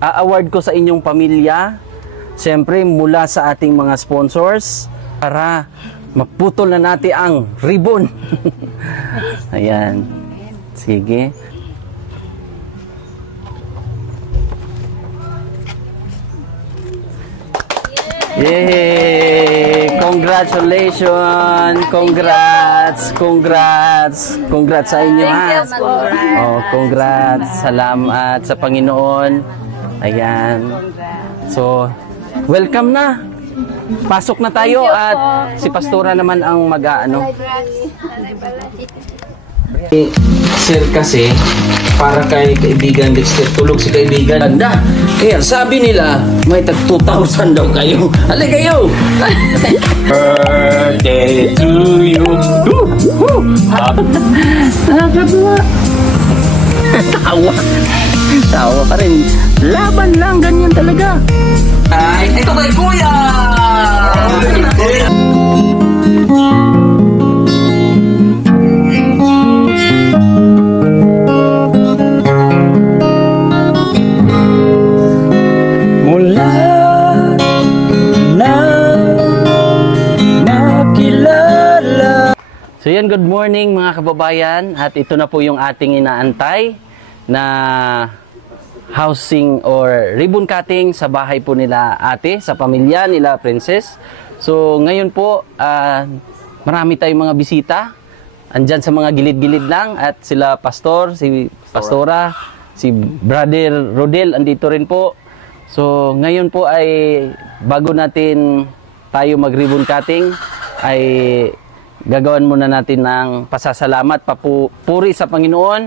I-award ko sa inyong pamilya, siyempre mula sa ating mga sponsors, para maputol na natin ang ribbon. Ayan. Sige. Yay! Congratulations! Congrats sa inyo, ha? Oh, congrats. Salamat sa Panginoon. Ayan. So, welcome na. Pasok na tayo at si Pastora naman ang mag-aano. Sir kasi para kay kaibigan Dexter, tulog si kaibigan. Ganda. Kaya sabi nila may tag 2,000 daw kayo. Halika kayo. Birthday to you. Tawa pa rin. Laban lang, ganyan talaga. Ay, ito kay Kuya. So yan, good morning mga kababayan, at ito na po yung ating inaantay na housing or ribbon cutting sa bahay po nila ate, sa pamilya nila Princess. So ngayon po marami tayong mga bisita, andyan sa mga gilid-gilid lang, at sila Pastor, si Pastora, si Brother Rodel andito rin po. So ngayon po ay bago natin tayo mag ribbon cutting ay gagawan muna natin ng pasasalamat, papuri sa Panginoon.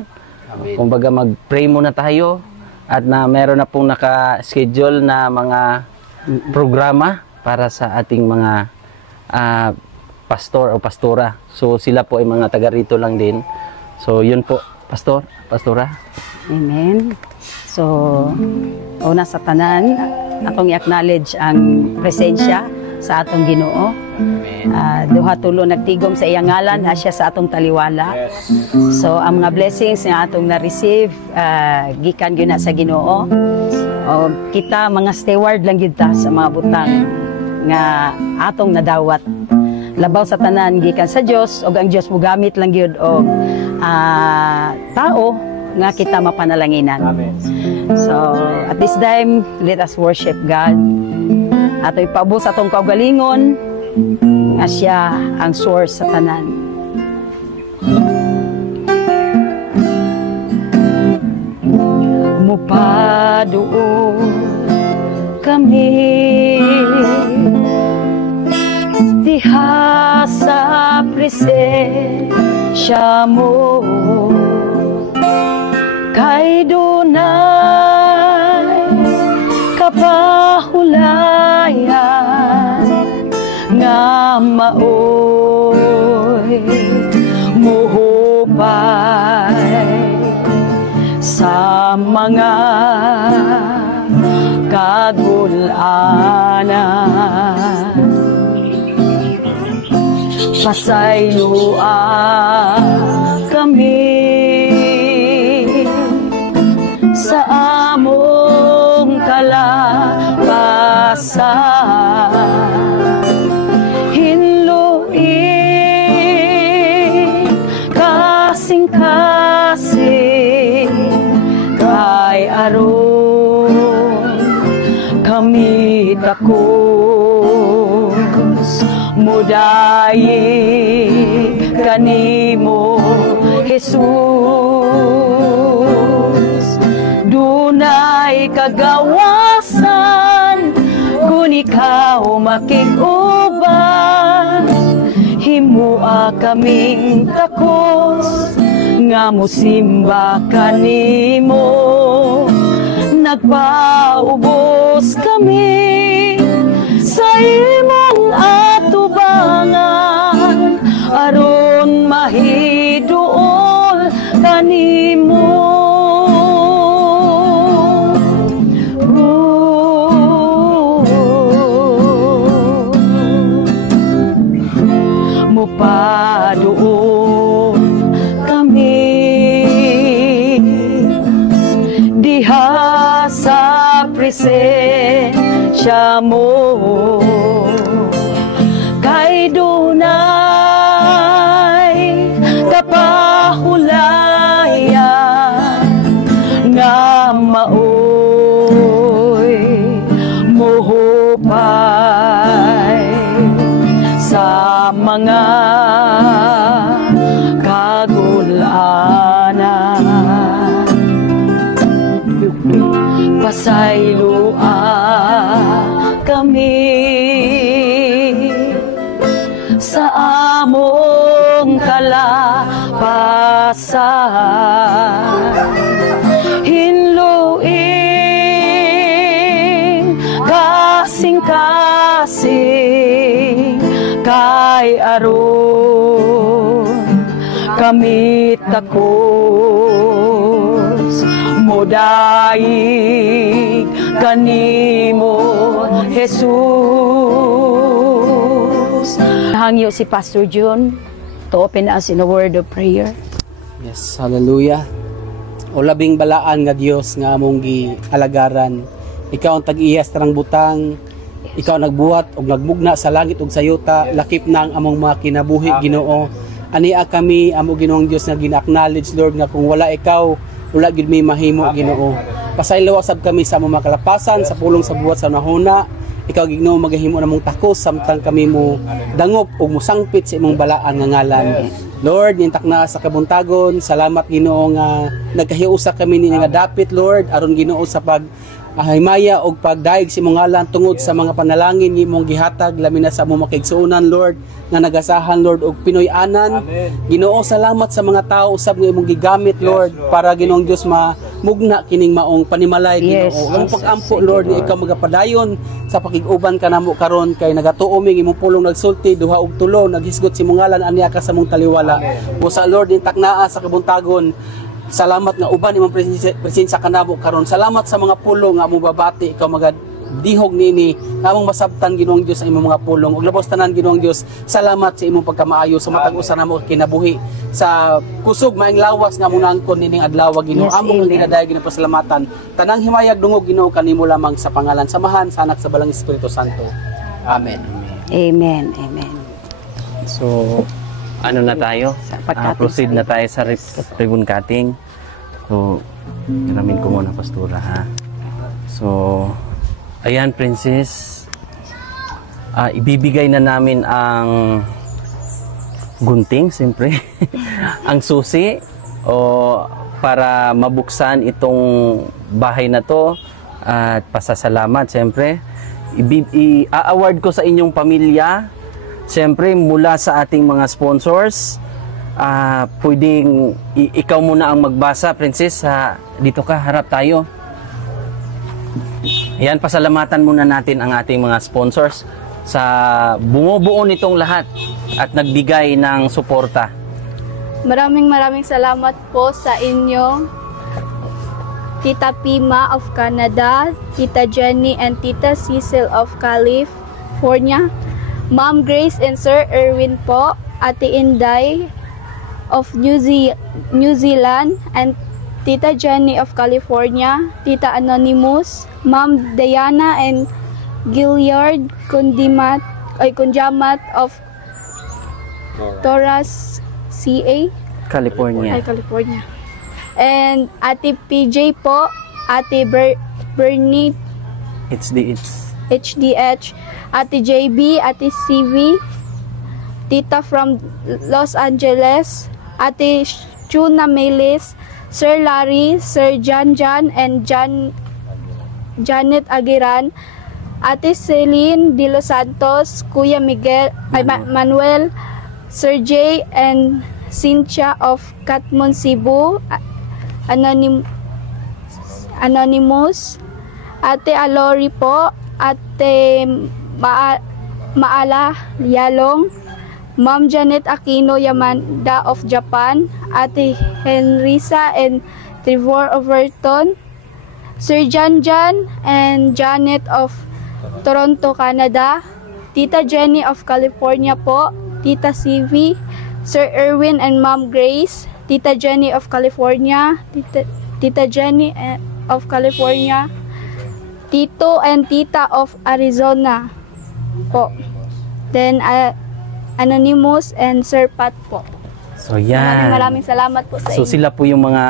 Amen. Kumbaga mag-pray muna tayo, at na meron na pong naka-schedule na mga programa para sa ating mga pastor o pastora. So sila po ay mga taga rito lang din. So yun po, Pastor, Pastora. Amen. So una sa tanan, atong i-acknowledge ang presensya sa atong Ginoo. Duha tulo nagtigom sa iyang ngalan, siya sa atong taliwala. So ang mga blessings nga atong na-receive gikan gyud na sa Ginoo. O kita mga steward lang gyud ta sa mga butang nga atong nadawat. Labaw sa tanan gikan sa Dios, ug ang Dios mogamit lang gyud og tao nga kita mapanalanginan. Amen. So at this time, let us worship God. Ato ipabus atong kaugalingon nga siya ang source sa tanan. Mupadoon kami diha sa presensya mo, kay dunay kapahulayan nga maoy muhupay sa mga kagulanan. Pasaylua kami sa among kalapasan, hinluin kasing-kasing kay aron kami takos mudayig kanimo Jesus. Dunay kagawasan kung ikaw makig-uban, himua kaming takos nga musimba kanimo. Nagpaubos kami sa imong atubangan aron mahiduol kanimo. Mupadoon kami diha sa presensya mo, kay dunay kapahulayan nga maoy muhupay sa mga kagulanan. Pasaylua kami sa among kalapasan, hinluin kasing-kasing kay aron kami takos mudayig kanimo Jesus. Hangyo si Pastor June to open us in a word of prayer. Yes, hallelujah. O labing balaan nga Dios nga among gialagaran. Ikaw ang tag-iyas tarang butang. Ikaw nagbuhat og nagmugna sa langit ug sa yuta, lakip na ang among mga kinabuhi, Ginoo. Ania kami amo Ginoong Dios nga gina-acknowledge, Lord, nga kung wala ikaw, wala gid may mahimo, Ginoo. Pasaylo sab kami sa among makalapasan sa pulong sa buhat sa nahuna. Ikaw Ginoo magahimo namong takos samtang kami mo dangop ug musangpit sa imong balaan nga ngalan. Lord, nintak na sa kabuntagon, salamat Ginoo nga nagkahiusa kami ni nga dapit, Lord, aron Ginoo sa pag himaya og pagdaig sa imong ngalan tungod sa mga panalangin ni imong gihatag labi na sa among makigsuonan, Lord, nga nagasahan, Lord, og Pinoy-anan. Ginoo, salamat sa mga tao usab nga imong gigamit, Lord, para Ginoong Dios mamugna kining maong panimalay, Ginoo. Ang pag-ampo, Lord, ni ikaw magapadayon sa pakig-uban kanamo karon kay nagatuoming imong pulong nagsulti duha ug tulo naghisgot sa imong ngalan aniya ka sa imong taliwala. Busa, Lord, intak naa sa kabuntagon. Salamat nga uban imong presensya kanamo karon. Salamat sa mga pulong nga among babati, ikaw magadihog nini nga among masabtan Ginoong Dios sa imong mga pulong. Ug labos tanan Ginoong Dios, salamat sa imong pagkamaayo sa matag usa namo kinabuhi sa kusog maing lawas nga among naangkon nining adlaw, Ginoo. Among dinadayon Ginoo pasalamatan. Tanang himayag dungog Ginoo kanimo lamang sa pangalan samahan sa anak sa balang Espiritu Santo. Amen. Amen. Amen. So, ano na tayo? Proceed na tayo sa ribbon cutting. So, kiramin ko muna, Pastora, ha? So, ayan, Princess. ibibigay na namin ang gunting, siyempre, ang susi o para mabuksan itong bahay na to at pasasalamat, siyempre. I-award ko sa inyong pamilya, siyempre, mula sa ating mga sponsors. Pwedeng ikaw muna ang magbasa, Princess. Dito ka, harap tayo. Ayan, pasalamatan muna natin ang ating mga sponsors sa bumubuo nitong lahat at nagbigay ng suporta. Maraming salamat po sa inyo, Tita Pima of Canada, Tita Jenny and Tita Cecil of California, Ma'am Grace and Sir Erwin po, Ate Inday of New Zealand, and Tita Jenny of California, Tita Anonymous, Ma'am Diana and Gilliard Kunjamat of Torres, CA, California. California. And Ate PJ po, Ate Bernie HDH, Ate JB, Ate CV, Tita from Los Angeles, Ate Chuna Melis, Sir Larry, Sir Jan, and Janet Agiran, Ate Celine De Los Santos, Kuya Manuel, Sir J and Cynthia of Katmon, Cebu, Anonymous, Ate Alori po, Ate Maala Yalong, Ma'am Janet Aquino Yamada of Japan, Ate Henrisa and Trevor Overton, Sir Jan and Janet of Toronto, Canada, Tita Jenny of California po, Tita CV, Sir Erwin and Ma'am Grace, Tita Jenny of California, Tita Jenny of California, Tito and Tita of Arizona po. Then Anonymous and Sir Pat po. So yan. Maraming salamat po sa inyo. So sila po yung mga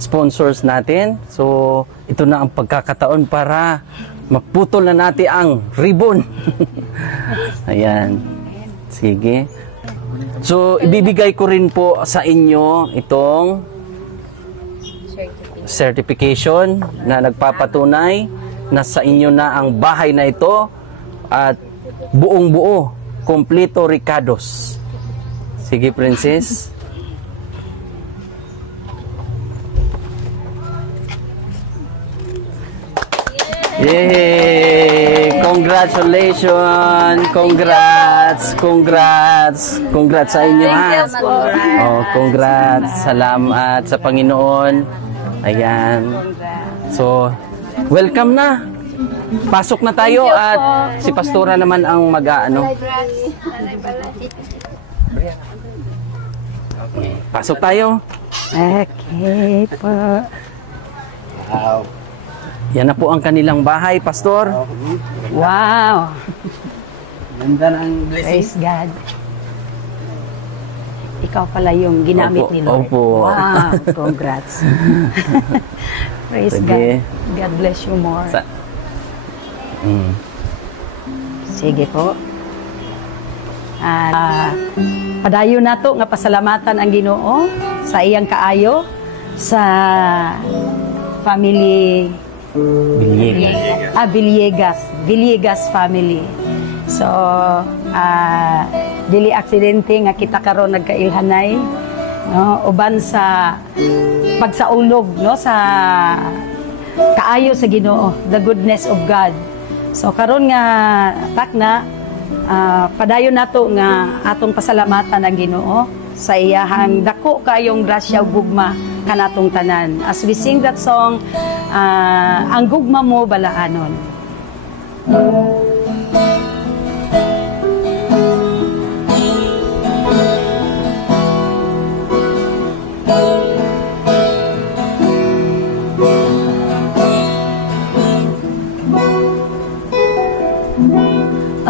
sponsors natin. So ito na ang pagkakataon para maputol na natin ang ribbon. Ayan. Sige. So ibibigay ko rin po sa inyo itong certification na nagpapatunay na sa inyo na ang bahay na ito at buong buo, kompleto Ricados. Sige, Princess. Yay! Congratulations! Congrats sa inyo, ha? Oh, congrats. Salamat sa Panginoon. Ayan. So, welcome na. Pasok na tayo at si Pastora naman ang mag-aano. Pasok tayo. Okay po. Wow. Yan na po ang kanilang bahay, Pastor. Wow. Ganda ng blessing. Praise God. Ikaw pala yung ginamit Opo, ni Lord. opo. Wow, congrats. Praise Sige. God. God bless you more. Mm. Sige po. Padayon na to nga pasalamatan ang Ginoo sa iyang kaayo sa family Villegas family. So dili aksidente nga kita karon nagkailhanay, no, uban sa pagsaulog, no, sa kaayo sa Ginoo, the goodness of God. So karon nga takna padayon nato nga atong pasalamatan ang Ginoo sa iyahang dako kayong grasya ug gugma kanatong tanan. As we sing that song, ang gugma mo balaanon.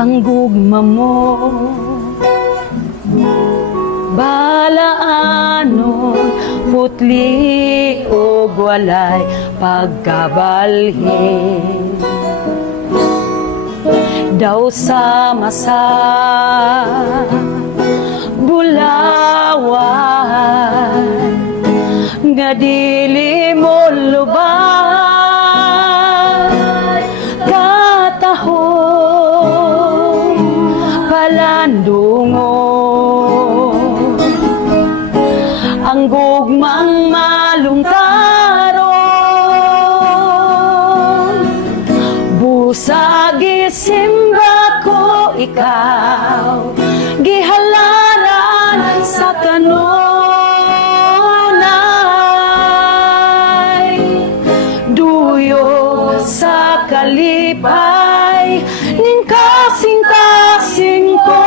Ang gugma mo balaanon, putli o walay pagkabalhin. daw sa masa bulawan nga dili mo lubay katahong palandungon ang gugmang malungtaron busagi simba ko ikaw gihalaran sa kanunay duyo sa kalipay ning kasing-kasing ko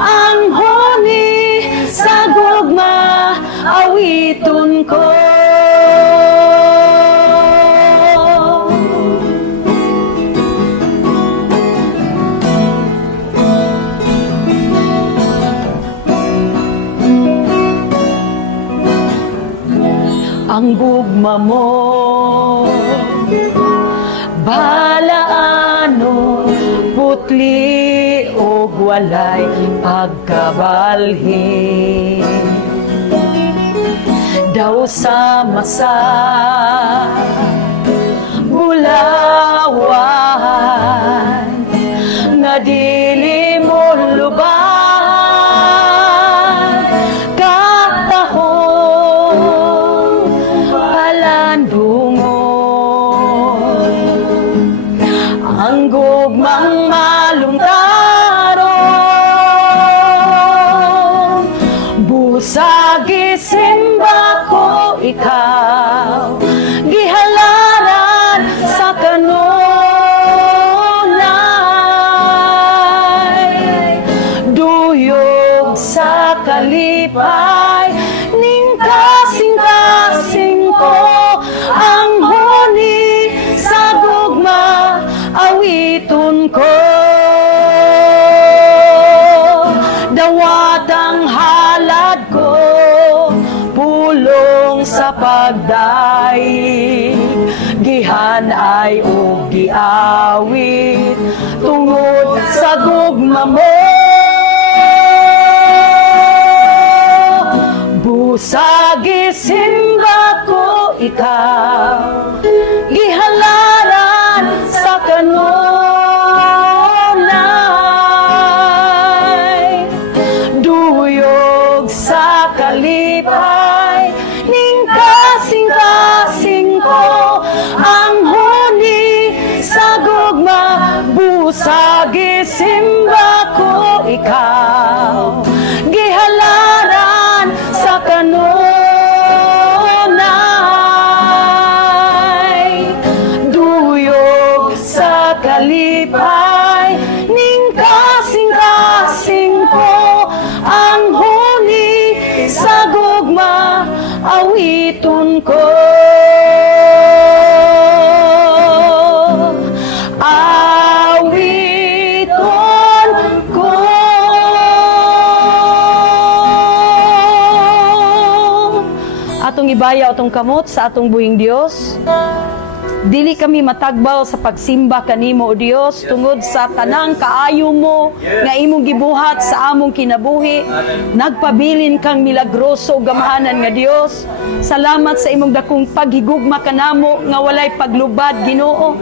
ang huni sa gugma awiton ko. Ang gugma mo balaano putli o walay pagkabalhin daw sa masa bulawan nga dili mo lubay katahong palandungon ang gugmang malungtaron busagi simba ko ikaw gihalaran sa kanunay duyog sa kalipay ning kasing-kasing ko ang huni sa gugma awiton ko dawat ang halad ko pulong sa pagdaig gihan ay og giawit tungod sa gugma mo busagi simba ko ikaw gihalaran sa kanunay duyog sa kalipay ning kasing-kasing ko ang huni sa gugma busagi simba ko ikaw gihalaran sa kanunay duyog sa kalipay ning kasing-kasing ko ang huni sa gugma awiton ko awiton ko atong ibaya atong kamot sa atong buhing Dios dili kami matagbaw sa pagsimba kanimo o Dios tungod sa tanang kaayo mo nga imong gibuhat sa among kinabuhi nagpabilin kang milagroso gamahanan nga Dios salamat sa imong dakong paghigugma kanamo nga walay paglubad Ginoo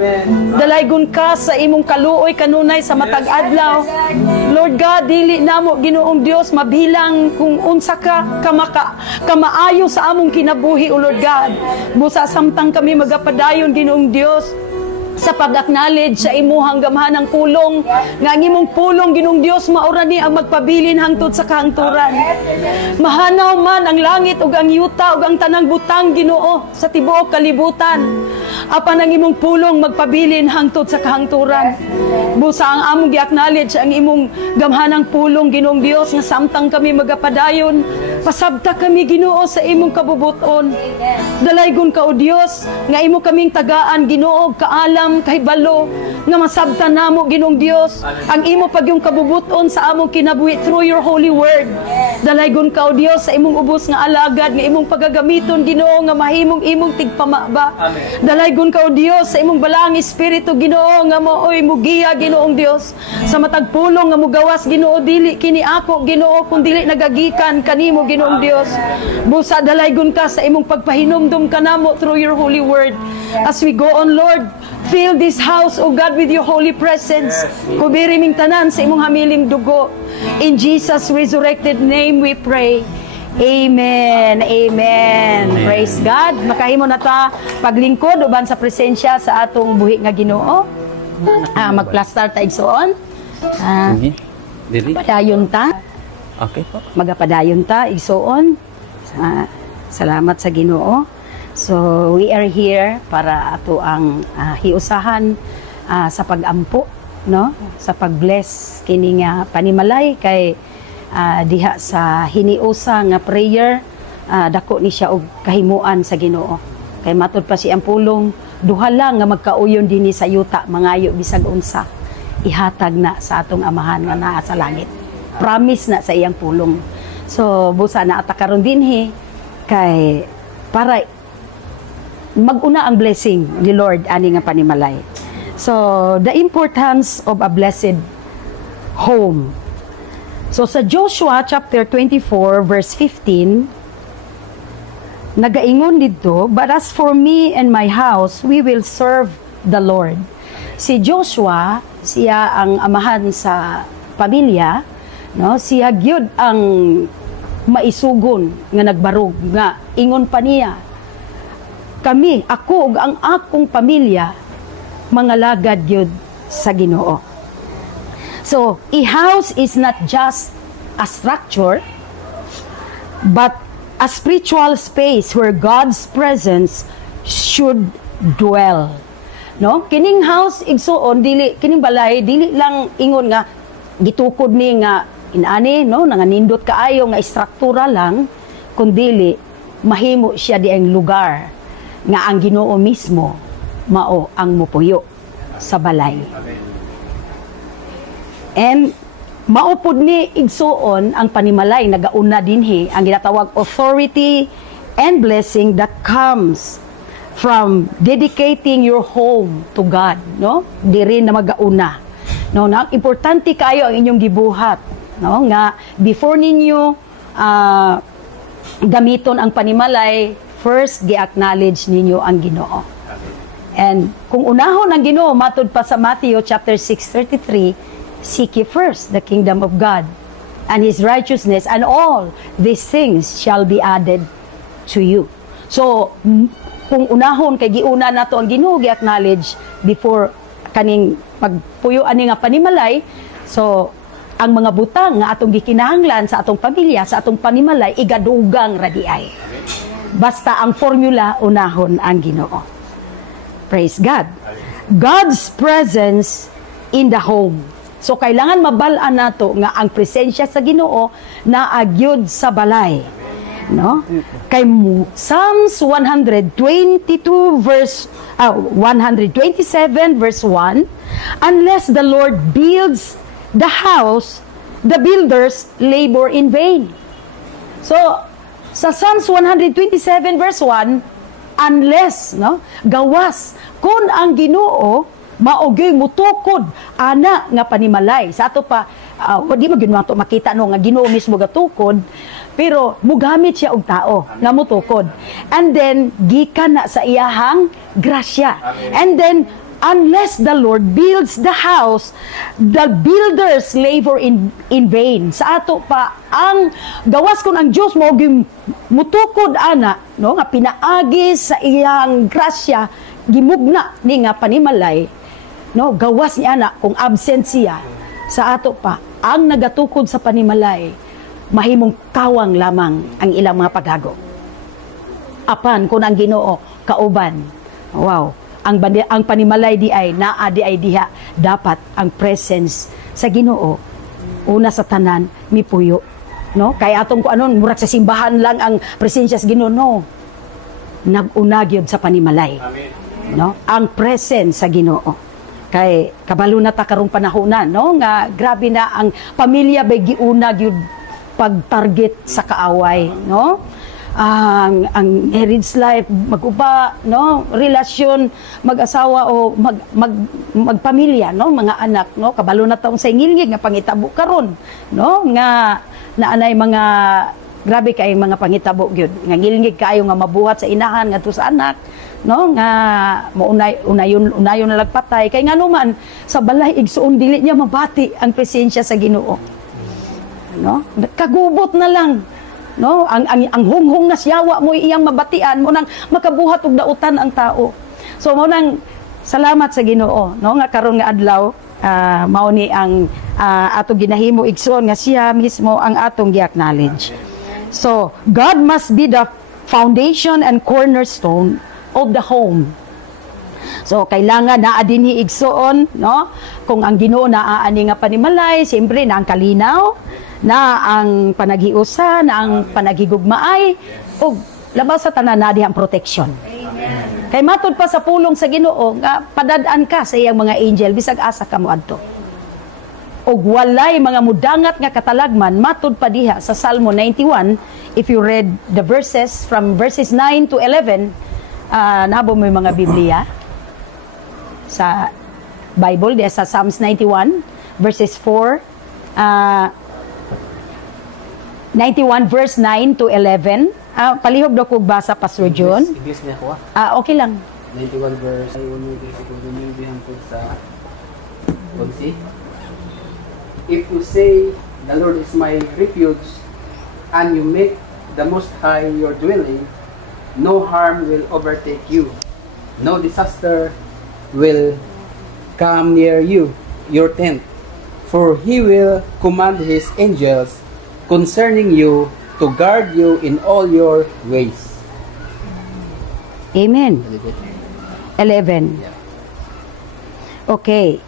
dalaygon ka sa imong kaluoy kanunay sa matag adlaw Lord God dili namo Ginoong Dios mabilang kung unsa ka kamaayo sa among kinabuhi o Lord God busa samtang kami magapadayon Ginoong Dios sa pag-acknowledge sa imuhang gamahanang pulong nga ang imong pulong Ginoong Dios maura ni ang magpabilin hangtod sa kahangturan mahanaw man ang langit ug ang yuta ug ang tanang butang Ginoo sa tibuok kalibutan apan ang imong pulong magpabilin hangtod sa kahangturan busa ang among gi-acknowledge ang imong gamahanang pulong Ginoong Dios nga samtang kami magapadayon pasabta kami Ginoo sa imong kabubuton dalaygon ka o Dios nga imo kaming tagaan Ginoo kaalam kahibalo nga masabtan namo Ginoong Dios ang imo pagyong kabubuton sa among kinabuhi through your holy word Dalaygon ka o Dios sa imong ubos nga alagad nga imong pagagamiton Ginoo nga mahimong imong tigpama ba. Dalaygon ka o Dios sa imong balaang espiritu Ginoo nga mooy mugiya Ginoong Dios sa matag pulong nga mugawas Ginoo dili kini ako Ginoo kun dili nagagikan kanimo Ginoong Dios. Busa dalaygon ka sa imong pagpahinumdum kanamo through your holy word. As we go on Lord, fill this house O God with your holy presence. Kubiri ming tanan sa imong hamiling dugo. In Jesus' resurrected name we pray. Amen. Amen. Praise God. Makahimo na ta paglingkod uban sa presensya sa atong buhi nga Ginoo. Magplastar ta igsoon. Dili. Padayon ta. Okay po. Magapadayon ta igsoon. Salamat sa Ginoo. So we are here para ato ang hiusahan sa pagampo, no? Sa pag-bless kini nga panimalay kay diha sa hiniusa nga prayer, dako ni siya og kahimuan sa Ginoo. Kay matud pa siyang pulong, duha lang nga magkauyon dinhi sa yuta, mangayo bisag unsa. Ihatag na sa atong amahan nga naa sa langit. Promise na sa iyang pulong. So busa na ata karon dinhi kay para maguna ang blessing ni Lord ani nga panimalay. So the importance of a blessed home. So sa Joshua chapter 24 verse 15 nagaingon didto, but as for me and my house we will serve the Lord. Si Joshua, siya ang amahan sa pamilya, no? Siya gyud ang maisugon nga nagbarog nga ingon pa niya, kami, ako ug ang akong pamilya mangalagad gyud sa Ginoo. So, a house is not just a structure but a spiritual space where God's presence should dwell. No? Kining house igsuon dili kining balay dili lang ingon nga gitukod ni nga inani no nanganindot kaayo nga struktura lang kundi mahimo siya di ang lugar nga ang Ginoo mismo mao ang mupuyo sa balay. And maupod ni igsuon ang panimalay nagauna dinhi ang ginatawag authority and blessing that comes from dedicating your home to God, no? Diri na magauna. No, na importante kayo ang inyong gibuhat, no? Nga before ninyo gamiton ang panimalay, first gi-acknowledge ninyo ang Ginoo. And kung unahon ang Ginoo matud pa sa Matthew chapter 6:33, seek ye first the kingdom of God and His righteousness, and all these things shall be added to you. So kung unahon kay giuna nato ang Ginoo gi-acknowledge before kaning pagpuyo ani nga panimalay, so ang mga butang nga atong gikinahanglan sa atong pamilya, sa atong panimalay igadugang radiay. Basta ang formula unahon ang Ginoo. Praise God. God's presence in the home. So kailangan mabal-an nato nga ang presensya sa Ginoo na agyod sa balay. No? Kay Psalms 127 verse 1, unless the Lord builds the house, the builders labor in vain. So sa Psalms 127 verse 1, unless no gawas kun ang Ginoo maogy mutukod ana nga panimalay sa ato pa di mo gyud mato makita no nga Ginoo mismo gatukod, pero mugamit siya og tao nga mutukod, and then gikan na sa iyahang grasya. And then unless the Lord builds the house, the builders labor in vain. Sa ato pa ang gawas kun ang Dios mo mutukod ana no nga pinaagi sa iyang grasya, gimugna ni nga panimalay, no gawas niya na kung absent siya. Sa ato pa ang nagatukod sa panimalay mahimong kawang lamang ang ilang mga paghago. Apan kun ang Ginoo kauban, wow, ang panimalay di ay naa di ay diha dapat ang presence sa Ginoo una sa tanan mipuyo, no? Kay atong ko anon murag sa simbahan lang ang presensya sa Ginoo, no, nag-una gyud sa panimalay. Amen. No, ang presence sa Ginoo. Kay kabalo na ta karong panahon na, no, nga grabe na ang pamilya bay giuna gyud pag-target sa kaaway, no? Ang marriage life, mag-uba, no? Relasyon, mag-asawa o magpamilya, no? Mga anak, no? Kabalo na taong sa ingilngig nga pangitabo karon, no? Nga naanay mga grabe kay mga pangitabo gyud. Nga ngilngig kaayo nga mabuhat sa inahan ngadto sa anak, no? Nga unayon na lagpatay kay nganuman sa balay igsuon dili niya mabati ang presensya sa Ginoo. No? Kagubot na lang, no? Ang hunghong na siyawa mo iyang mabatian mo nang makabuhat og dautan ang tao. So mo nang salamat sa Ginoo, no? Nga karon nga adlaw mao ni ang atong ginahimo igsoon nga siya mismo ang atong gi-acknowledge. So God must be the foundation and cornerstone of the home. So kailangan naa dinhi igsoon, no? Kung ang Ginoo naa ani nga panimalay, siyempre na ang kalinaw, na ang panaghiusa, na ang panaghigugmaay, ug labaw sa tanan na dihang protection. Kay matud pa sa pulong sa Ginoo nga padad-an ka sa iyang mga angel bisag asa ka moadto. Og walay mga mudangat nga katalagman matud pa diha sa Salmo 91. If you read the verses from verses 9 to 11, nabo mo yung mga Biblia sa Bible diha sa Psalms 91 verses 4, 91 verse 9 to 11. Palihog daw kog basa, Pastor John. Ibis niya ko Okay lang. 91 verse. If you say, the Lord is my refuge, and you make the Most High your dwelling, no harm will overtake you. No disaster will come near you, your tent. For He will command His angels concerning you to guard you in all your ways. Amen. 11. Okay.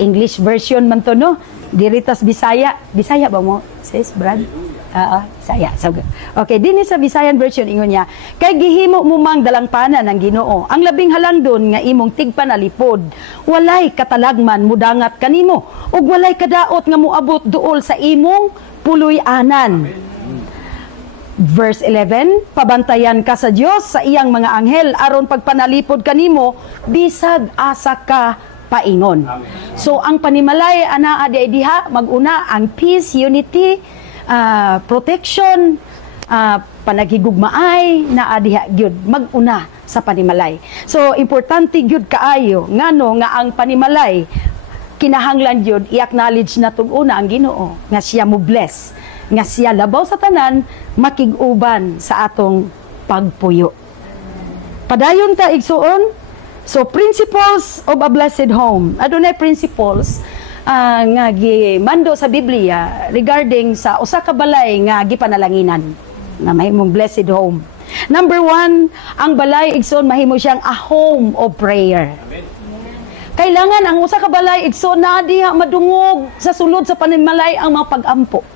English version man to, no? Diritas Bisaya. Bisaya ba mo, sis, Brad? Bisaya. Okay, din sa Visayan version, ingon niya, kay gihimo mo mang dalangpanan ng Ginoo. Ang labing halangdon nga imong tigpanalipod, walay katalagman mudangat kanimo, ug walay kadaot nga moabot duol sa imong puloy-anan. Verse 11, pabantayan ka sa Dios sa iyang mga anghel aron pagpanalipod kanimo bisag asa ka paingon. So ang panimalay ana adi diha maguna ang peace, unity, protection, panaghigugmaay na adiha gyud maguna sa panimalay. So importante gyud kaayo ngano nga ang panimalay kinahanglan gyud i-acknowledge natong una ang Ginoo nga siya mo bless, nga siya labaw sa tanan makig-uban sa atong pagpuyo. Padayon ta igsuon. So, principles of a blessed home. Adunay principles nga gimando sa Biblia regarding sa usa ka balay nga gipanalanginan na mahimong blessed home. Number 1, ang balay igsoon mahimo siyang a home of prayer. Amen. Kailangan ang usa ka balay igsoon na diha madungog sa sulod sa panimalay ang mga pag-ampo.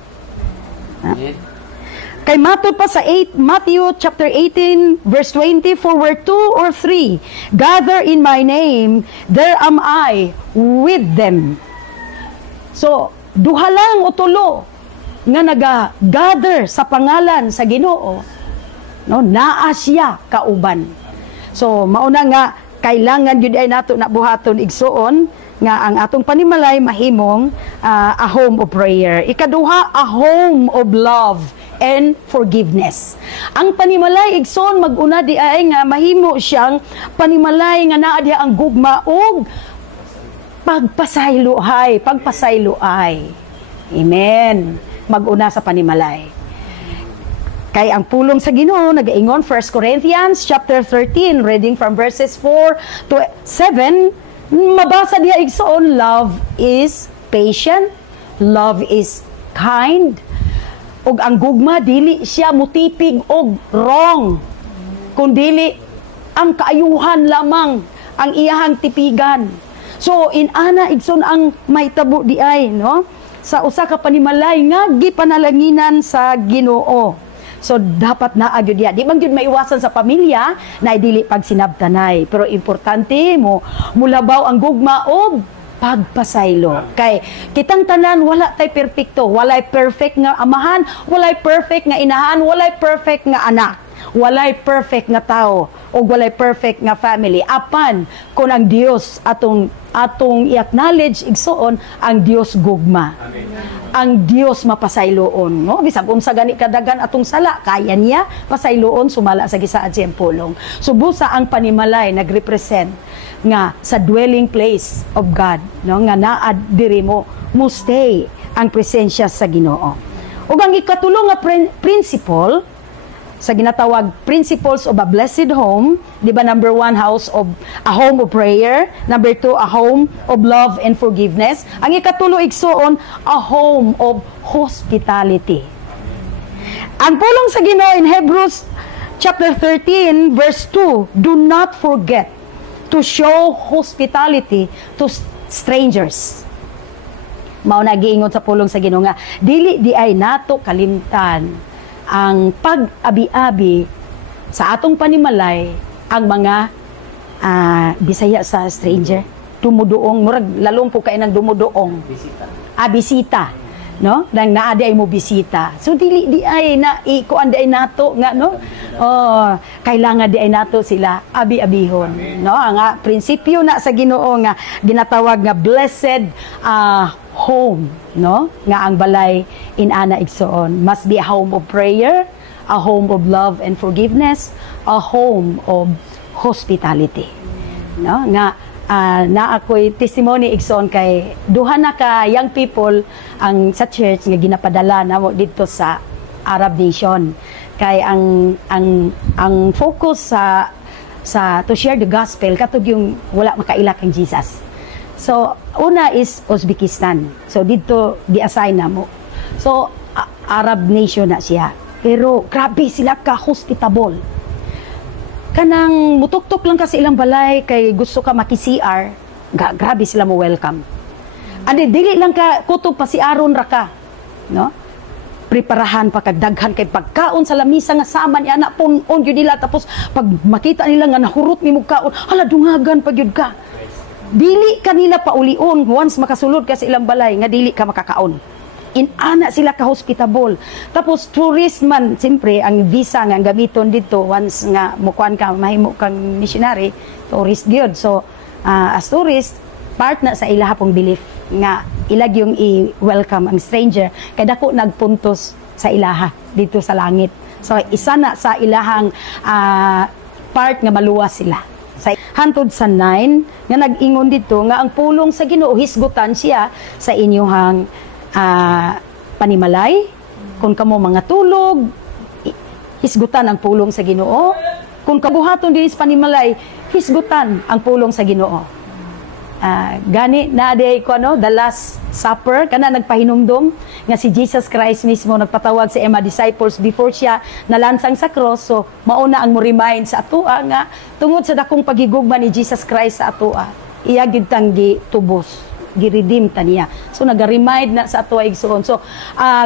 Kay matud pa sa Matthew chapter 18 verse 20, for where 2 or 3 gather in my name, there am I with them. So, duha lang o tulo nga naga-gather sa pangalan sa Ginoo, no, naa siya kauban. So, mauna nga kailangan gyud ay nato na buhaton igsuon nga ang atong panimalay mahimong a home of prayer. Ikaduha, a home of love and forgiveness. Ang panimalay igsoon maguna di ay nga mahimo siyang panimalay nga naa diha ang gugma og pagpasayloay. Amen. Maguna sa panimalay. Kay ang pulong sa Ginoo nagaingon 1 Corinthians chapter 13 reading from verses 4 to 7, mabasa diha igsoon, love is patient, love is kind, og ang gugma dili siya mutipig og wrong, kundili ang kaayuhan lamang ang iyahang tipigan. So inana igsoon ang mahitabo di ay, no, sa usa ka panimalay nga gipanalanginan sa Ginoo. So dapat na agyud diha. Di man gyud maiwasan sa pamilya na dili pagsinabtanay, pero importante mo mulabaw ang gugma og pagpasaylo. Kay kitang tanan wala tay perpekto, walay perfect nga amahan, walay perfect nga inahan, walay perfect nga anak, walay perfect nga tao o walay perfect nga family. Apan kung ang Dios atong i-acknowledge igsoon, ang Dios gugma. Ang Dios mapasayloon, no? Bisag unsa gani kadagan atong sala, kaya niya pasayloon sumala sa gisaad siyang pulong. So busa ang panimalay nagrepresent nga sa dwelling place of God, no, nga naad diri mo stay ang presensya sa Ginoo. Ug ang ikatulo nga principle sa ginatawag principles of a blessed home, di ba, number 1, a home of prayer, number 2, a home of love and forgiveness. Ang ikatulo igsoon, a home of hospitality. Ang pulong sa Ginoo in Hebrews chapter 13 verse 2, do not forget to show hospitality to strangers. Mao na giingon sa pulong sa Ginoo nga dili di ay nato kalimtan ang pag-abi-abi sa atong panimalay ang mga Bisaya sa stranger, dumuduong, murag lalong po kayo ng dumuduong. Bisita. No? Nang naadi ay mo bisita. So dili di ay na ikuan di ay nato nga no. Kailangan di ay nato sila abi-abihon, no? Ang prinsipyo na sa Ginoo nga ginatawag nga blessed home, no? Nga ang balay inana igsoon must be a home of prayer, a home of love and forgiveness, a home of hospitality, no? Nga na ako'y testimony igsoon kay duha na ka young people ang sa church nga ginapadala namo dito sa Arab nation, kay ang focus sa to share the gospel katug yung wala makailak ang Jesus. So una is Uzbekistan, so dito gi-assign namo, so Arab nation na siya, pero grabe sila ka hospitable. Kanang mutuktok lang kasi ilang balay kay gusto ka maki-CR, grabe sila mo welcome. Andi dili lang ka kutob pa si aron ra ka, no? Preparahan pa kag daghan kay pagkaon sa lamisa nga sama ni anak pun-on gyud nila, tapos pag makita nila nga nahurot mi mugkaon, hala dungagan pa gyud ka. Dili kanila paulion once makasulod ka sa ilang balay nga dili ka makakaon. Inana sila ka hospitable. Tapos tourist man, siyempre ang visa nga gamiton dito once nga mukuan ka mahimo kang missionary, tourist gyud. So as tourist, part na sa ilaha pong belief nga ilag yung i-welcome ang stranger kay dako nagpuntos sa ilaha dito sa langit. So isa na sa ilahang part nga maluwas sila. Sa hantod sa 9 nga nag-ingon dito nga ang pulong sa Ginoo hisgutan siya sa inyong panimalay. Kung kamo mga tulog, hisgutan ang pulong sa Ginoo. Kung kabuhaton din sa panimalay, hisgutan ang pulong sa Ginoo. Gani na day ko the last supper kana nagpahinumdom nga si Jesus Christ mismo nagpatawag sa mga disciples before siya nalansang sa cross. So mauna ang mo remind sa atoa nga tungod sa dakong pagigugma ni Jesus Christ sa atoa, iya gid tang gitubos, giredeem ta niya. So naga-remind na sa ato igsoon. So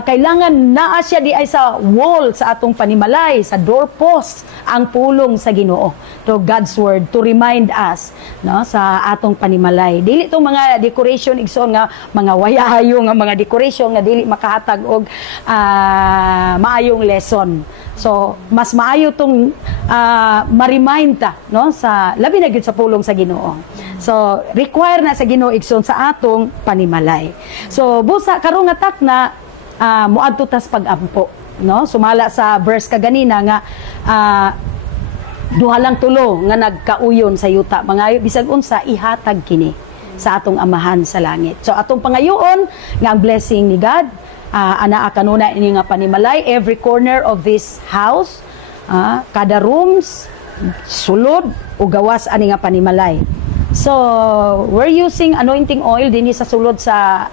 kailangan naa siya di ay sa wall sa atong panimalay, sa doorpost ang pulong sa Ginoo, to God's word to remind us, no, sa atong panimalay. Dili tong mga decoration igsoon nga mga wayahayo nga mga decoration nga dili makahatag og maayong lesson. So mas maayo tong ma-remind ta, no, sa labi na gyud sa pulong sa Ginoo. So require na sa Ginoo igsoon sa atong panimalay. So busa karong nga takna muadto tas pag-ampo, no? Sumala sa verse kaganina nga duha lang tulo nga nagkauyon sa yuta, mga bisag unsa ihatag kini sa atong amahan sa langit. So atong pangayoon nga ang blessing ni God anaa kanuna ini nga panimalay, every corner of this house, kada rooms sulod o gawas ani nga panimalay. So we're using anointing oil dinhi sa sulod sa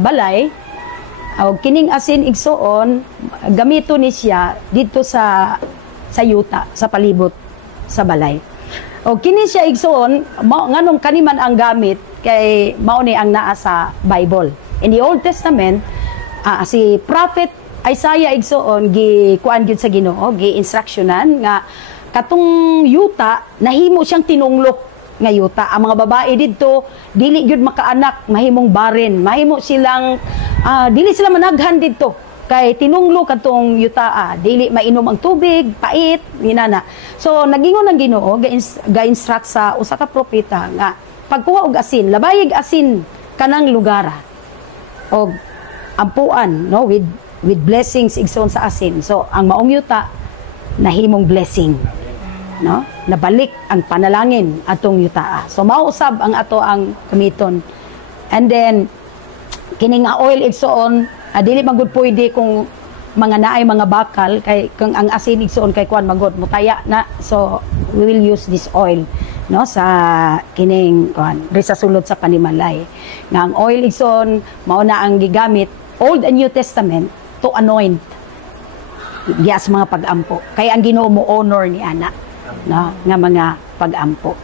balay. Kining asin igsoon gamito ni siya dito sa yuta, sa palibot sa balay. Kini siya igsoon nganong kaniman ang gamit kay mao ni ang naa sa Bible. In the Old Testament, si Prophet Isaiah igsoon gikuan gyud sa Ginoo, gi-instructionan nga katong yuta nahimo siyang tinunglok nga yuta. Ang mga babae didto dili gyud makaanak, mahimong barren, mahimo silang dili sila managhan didto kay tinunglo kadtong yuta, dili mainom ang tubig, pait, ginana. So nagingon ang Ginoo ga-instruct sa usa ka propeta nga pagkuha og asin, labayig asin kanang lugar og ampuan, no, with blessings igsoon sa asin. So ang maong yuta nahimong blessing, no, nabalik ang panalangin atong yuta. So mao usab ang ato ang gamiton. And then kini nga oil igsoon, dili magud pwede kung mga naay mga bakal kay kung ang asin igsoon kay kuan magud mutaya na. So we will use this oil, no, sa kining kuan sa sulod sa panimalay. Nga ang oil igsoon mao na ang gigamit Old and New Testament to anoint yes mga pag-ampo. Kay ang Ginoo mo honor ni ana, no, nga mga pag-ampo.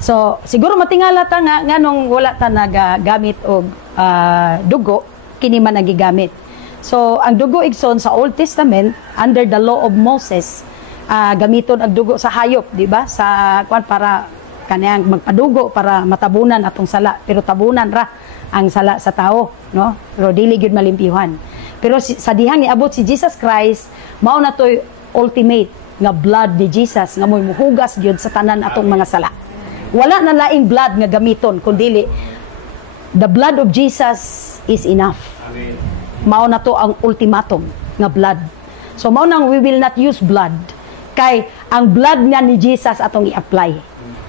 So siguro matingala ta nga nganong wala ta nagagamit og dugo, kini man ang gigamit. So ang dugo igsoon sa Old Testament under the law of Moses, gamiton ang dugo sa hayop, di ba? Sa kwan para kanang magpadugo para matabunan atong sala, pero tabunan ra ang sala sa tao, no? Pero dili gyud malimpyuhan. Pero sa dihang niabot si Jesus Christ, mao na toy ultimate nga blood ni Jesus nga moy muhugas gyud sa tanan atong mga sala. Wala na laing blood nga gamiton kundi the blood of Jesus is enough. Amen. Mao na to ang ultimatum nga blood. So mao nang we will not use blood kay ang blood nga ni Jesus atong i-apply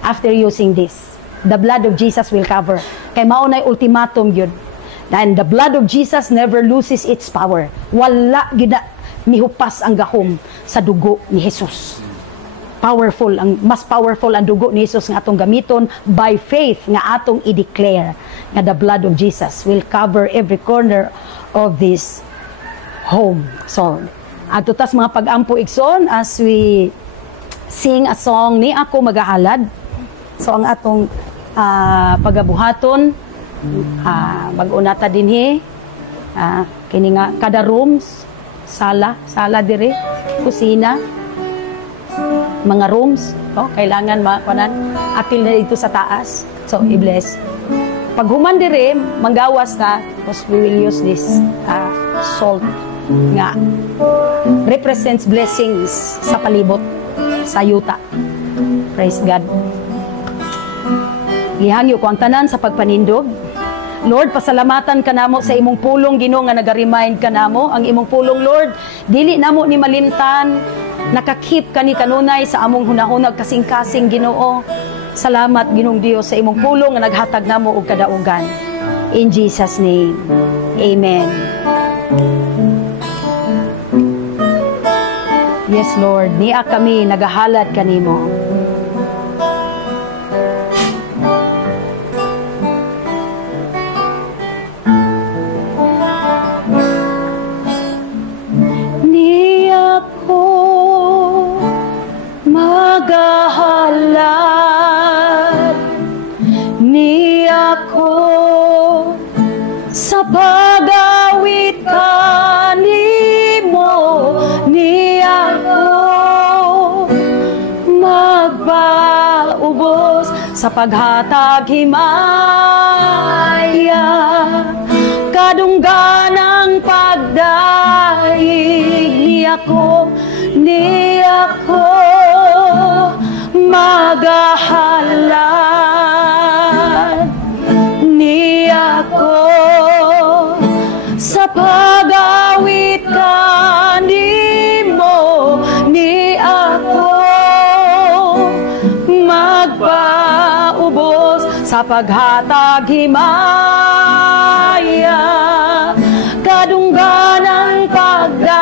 after using this. The blood of Jesus will cover. Kay mao nay ultimatum gyud. And the blood of Jesus never loses its power. Wala gyud mihupas ang gahom sa dugo ni Jesus. Powerful, mas powerful ang dugo ni Jesus nga atong gamiton by faith nga atong i-declare nga the blood of Jesus will cover every corner of this home. So, ato tas mga pag-ampo igsoon as we sing a song ni Ako Magahalad. So, ang atong pagabuhaton, mag-unata dinhi, kini nga kada rooms, sala dire, kusina, mga rooms, kailangan apil na dito sa taas. So, i-bless. Pag human dire, manggawas ta, because we will use this salt nga represents blessings sa palibot, sa yuta. Praise God. Gihangyo ko ang tanan sa pagpanindog. Lord, pasalamatan ka namo sa imong pulong, Ginoo, nga naga-remind ka namo. Ang imong pulong, Lord, dili namo ni malimtan, nakakip kani kanunay sa among hunahunag kasing-kasing, Ginoo. Salamat, Ginoong Dios, sa imong pulong nga naghatag namo og kadaugan. In Jesus' name, amen. Yes, Lord, niya kami nagahalad kanimo. Niya ko magahalad, niya ko sa pag-awit kanimo, niya ko magpaubos sa paghatag himaya, kadungganang pagdaig, niya ko magahalad, niya ko sa pag-awit kanimo, niya ko magpaubos sa paghatag himaya, kadungganang pagdaig,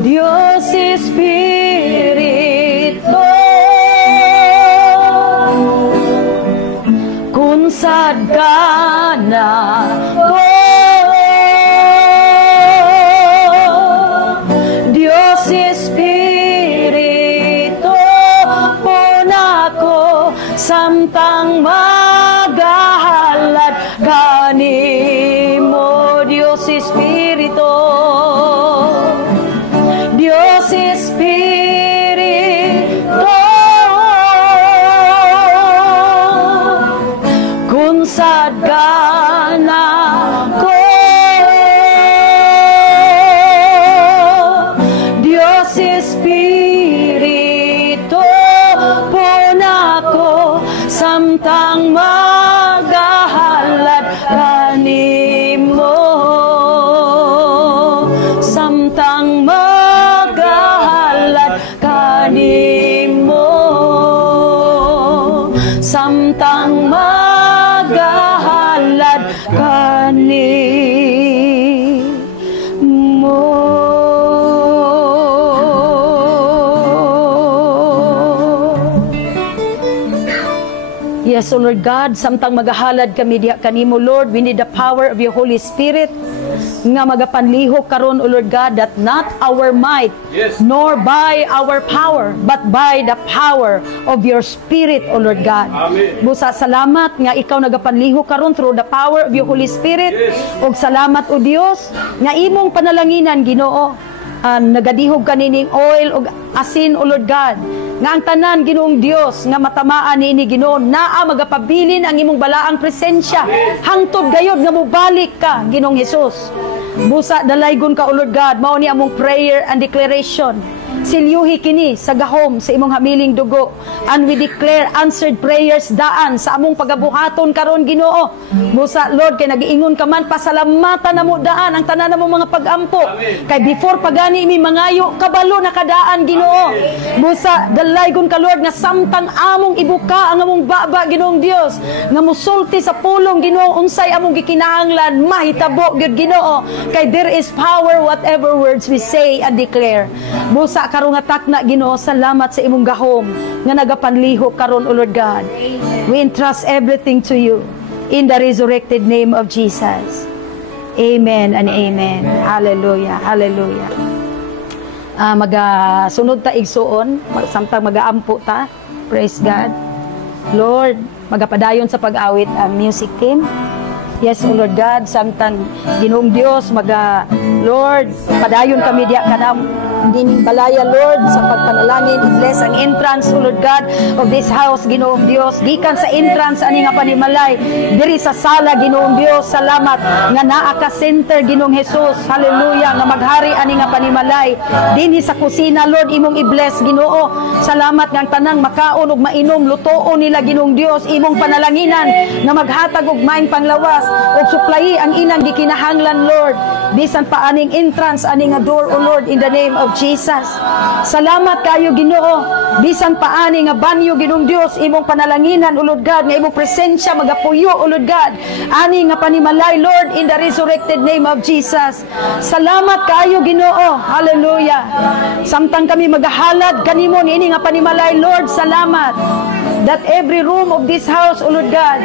Dios Espiritu, kung sadgana ko, Dios Espiritu, punako samtang magahalad kanimo, Dios Espiritu, Dios Espiritu, samtang magahalad kanimo, samtang magahalad kanimo. Yes, O Lord God, samtang magahalad kami diha kanimo, Lord, we need the power of your Holy Spirit nga magapanlihok karon, O Lord God, that not our might, nor by our power, but by the power of your Spirit, O Lord God. Busa, salamat nga ikaw nagapanlihok karon through the power of your Holy Spirit. Og salamat, O Dios, nga imong panalanginan, Ginoo, nagadihog kanining oil og asin, O Lord God, nga ang tanan, Ginoong Dios, nga matamaan ni ini, Ginoo, naa magapabilin ang imong balaang presensya hangtod gayod nga mubalik ka, Ginoong Hesus. Busa, dalaygon ka, O Lord God, mao ni among prayer and declaration. Silyuhi kini sa gahom sa imong hamiling dugo, and we declare answered prayers daan sa among pagabuhaton karon, Ginoo. Busa, Lord, kay nagiingon ka man, pasalamatan namo daan ang tanan namo mga pagampo. Kay before pagani imi mangayo, kabalo na kadaan, Ginoo. Busa, dalaygon ka, Lord, nga samtang among ibuka ang among baba, Ginoong Dios, nga musulti sa pulong, Ginoo, unsay among gikinahanglan, mahitabo gyud, Ginoo. Kay there is power whatever words we say and declare. Busa, karong atak na, Ginoo, salamat sa imong gahom nga nagapanliho karon, O Lord God. We entrust everything to you in the resurrected name of Jesus. Amen and amen. Hallelujah. Hallelujah. Magasunod ta igsuon, samtang magaampo ta. Praise God. Lord, magapadayon sa pag-awit ang music team. Yes, O Lord God, samtang Ginoong Dios, Lord, padayon kami diya kanang dining balaya, Lord, sa pagpanalangin, i-bless ang entrance, O Lord God, of this house, Ginoong Dios, gikan sa entrance ani nga panimalay, diri sa sala, Ginoong Dios, salamat nga naa ka center, Ginoong Hesus, hallelujah, nga maghari ani nga panimalay, dinhi sa kusina, Lord, imong i-bless, Ginoo, salamat nga ang tanang makaon ug mainom, lutoon nila, Ginoong Dios, imong panalanginan nga maghatag og maing panglawas ug suplayi ang inang gikinahanglan, Lord, bisan pa aning entrance ani nga door, O Lord, in the name of Jesus. Salamat kayo, Ginoo, bisan pa ani nga banyo, Ginoong Dios, imong panalanginan, O Lord God, nga imong presensya magapuyo, O Lord God, ani nga panimalay, Lord, in the resurrected name of Jesus. Salamat kayo, Ginoo, hallelujah. Samtang kami magahalad kanimo niini nga panimalay, Lord, salamat that every room of this house, O Lord God,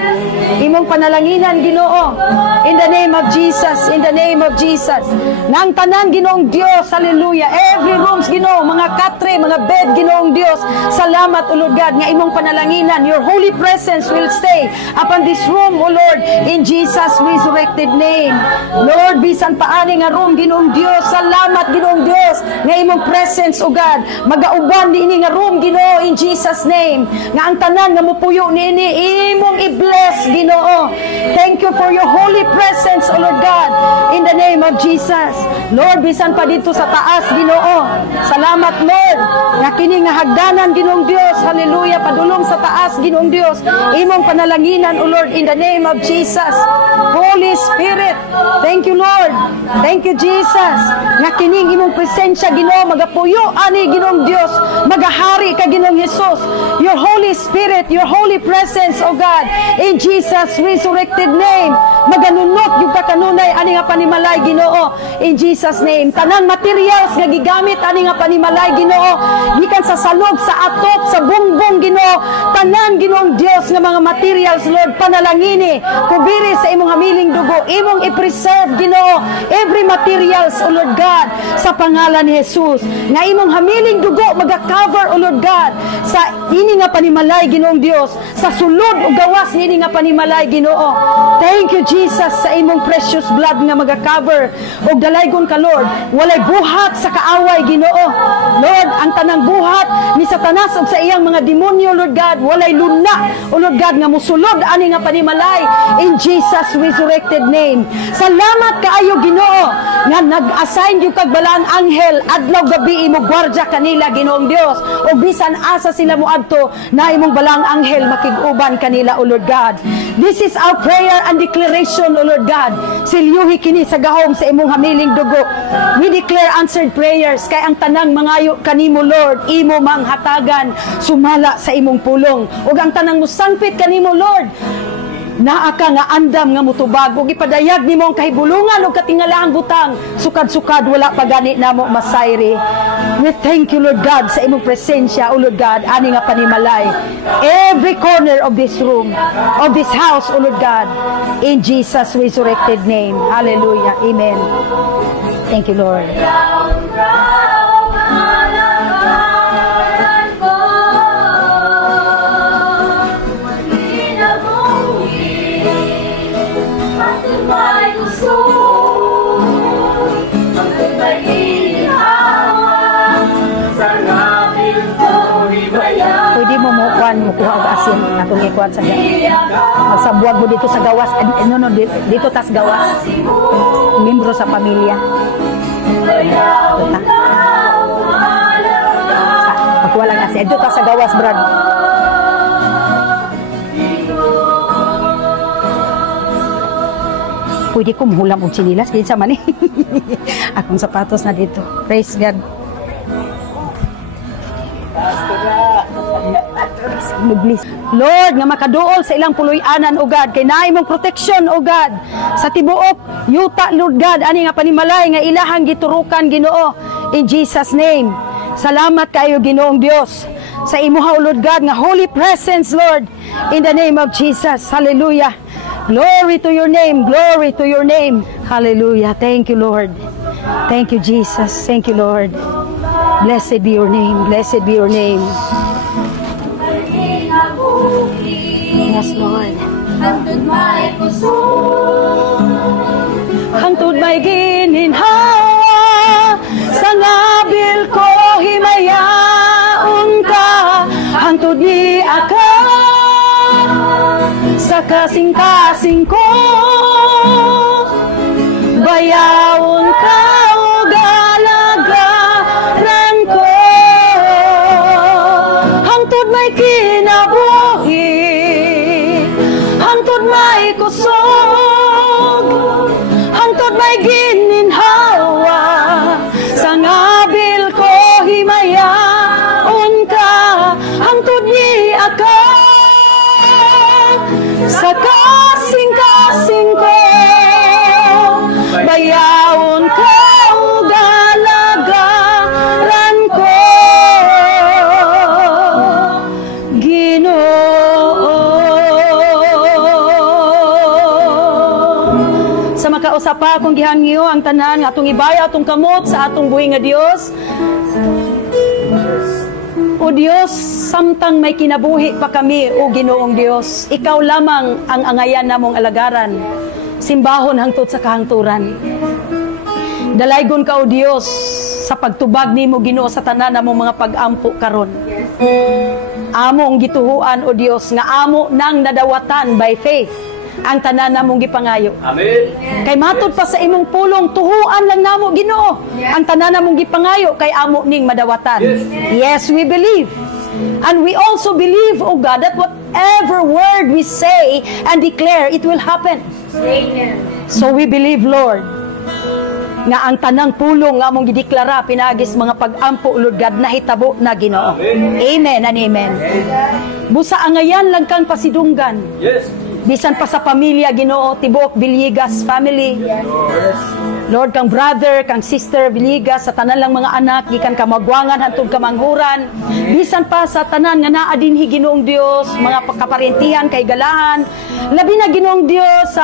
imong panalanginan, Ginoo, in the name of Jesus, in the name of Jesus, nang tanan, Ginoong Dios, hallelujah, every rooms, Ginoo, mga katre, mga bed, Ginoong Dios, salamat, O Lord God, nga imong panalanginan, your holy presence will stay upon this room, O Lord, in Jesus' resurrected name. Lord, bisan paani nga room, Ginoong Dios, salamat, Ginoong Dios, nga imong presence, O God, magauban niini nga room, Ginoo, in Jesus' name, nga ang tanan nga mupuyo niini imong i-bless, Ginoo. Thank you for your holy presence, O Lord God, in the name of Jesus. Lord, bisan pa dito sa taas, Ginoo, salamat, Lord, nga kini nga hagdanan, Ginoong Dios, hallelujah, padulong sa taas, Ginoong Dios, imong panalanginan, O Lord, in the name of Jesus. Holy Spirit, thank you, Lord, thank you, Jesus, nga kining imong presensya, Ginoo, magapuyo ani, Ginoong Dios, magahari ka, Ginoong Jesus, your Holy Spirit, your holy presence, O God, in Jesus' resurrected name, maganunot yung kakanunay ani nga panimalay, Ginoo, in Jesus' name. Tanang materials nga gigamit ani nga panimalay, Ginoo, gikan sa salog, sa atot, sa bungbong, Ginoo, tanan, Ginoong Dios, nga mga materials, Lord, panalangini, kubiri sa imong hamiling dugo, imong i-preserve, Ginoo, every materials, O Lord God, sa pangalan ni Jesus, nga imong hamiling dugo maga-cover, O Lord God, sa ini nga panimalay, Ginoong Dios, sa sulod o gawas nini nga panimalay, Ginoo. Thank you, Jesus, sa imong precious blood nga maga-cover og dalaygon ka, Lord, walay buhat sa kaaway, Ginoo. Lord, ang tanang buhat ni Satanas ug sa iyang mga demonyo, Lord God, walay luna, O Lord God, nga musulod ani nga panimalay, in Jesus' resurrected name. Salamat kaayo, Ginoo, nga nag-assign yung kagbalang anghel adlaw gabi imo gwardya kanila, Ginoong Dios, o bisan asa sila moadto na imong balang anghel makig-uban kanila, O Lord God. This is our prayer and declaration, O Lord God. Silyuhi kini sa gahom sa imong hamiling dugo. We declare answered prayers kay ang tanang mangayo kanimo, Lord, imo manghatagan sumala sa imong pulong. Ug ang tanang musangpit kanimo, Lord, naa ka nga andam nga mutubag ug ipadayag nimo ang kahibulungan ug katingalaang butang sukad-sukad wala pa gani namo masayri. We thank you, Lord God, sa imong presensya, O Lord God, ani nga panimalay every corner of this room, of this house, O Lord God, in Jesus' resurrected name. Hallelujah. Amen. Thank you, Lord. Pwede mo mukuha og asin atong ikuan sa magsabuag mo dito sa gawas, dito tas gawas, membro sa pamilya. Magkuha lang asin dito tas sa gawas, Brad. Pwede ko mahulam og sinilas kinsa man akong sapatos na dito. Praise God. Lord, nga makaduol sa ilang puloy-anan, O God, kay naay mong protection, O God, sa tibuok yuta, Lord God, ani nga panimalay nga ilahang giturukan, Ginoo, in Jesus name. Salamat kayo, Ginoong Dios, sa imuha, Lord God, nga holy presence, Lord, in the name of Jesus. Hallelujah. Glory to your name. Glory to your name. Hallelujah. Thank you, Lord. Thank you, Jesus. Thank you, Lord. Blessed be your name. Blessed be your name. Yes, Lord. Hangtod may gininhawa, sa ngabil ko himayaon ka. Hangtod ni aka, sa kasing-kasing ko, bayawon ka o galagaran ko. Hangtod may kinabuhi, hangtod may kusog, hangtod may gininhawa, sa ngabil ko himayaon ka. Hangtod ni aka, sa kasing-kasing ko, bayawon ka o galagaran ko, Ginoo. Sa makausap pa akong gihangyo ang tanan nga atong ibaya atong kamot sa atong buhi nga Dios. O Diyos, samtang may kinabuhi pa kami, O Ginoong Diyos, Ikaw lamang ang angayan namong alagaran, simbahon hangtod sa kahangturan. Dalaygon ka, O Diyos, sa pagtubag nimo, Ginoo, sa tanan namong mga pag-ampo karon. Amo ang gituhuan, O Diyos, nga amo nang nadawatan by faith ang tanan namong gipangayo. Amen. Kay matud pa sa imong pulong, tuhuan lang namo, Ginoo, ang tanan namong gipangayo kay amo ning madawatan. Yes, we believe. And we also believe, O God, that whatever word we say and declare, it will happen. Amen. So we believe, Lord, nga ang tanang pulong nga among gideklara pinagis mga pag-ampo, Lord God, nahitabo na, Ginoo. Amen and amen. Busa angayan lang kang pasidunggan. Yes. Bisan pa sa pamilya, Ginoo, tibuok Villegas family. Lord, kang brother, kang sister Villegas, sa tanan lang mga anak, gikan ka magwangan hantod ka manghuran. Bisan pa sa tanan nga naa dinhi, Ginoong Dios, mga kaparentihan kay galahan. Labi na, Ginoong Dios, sa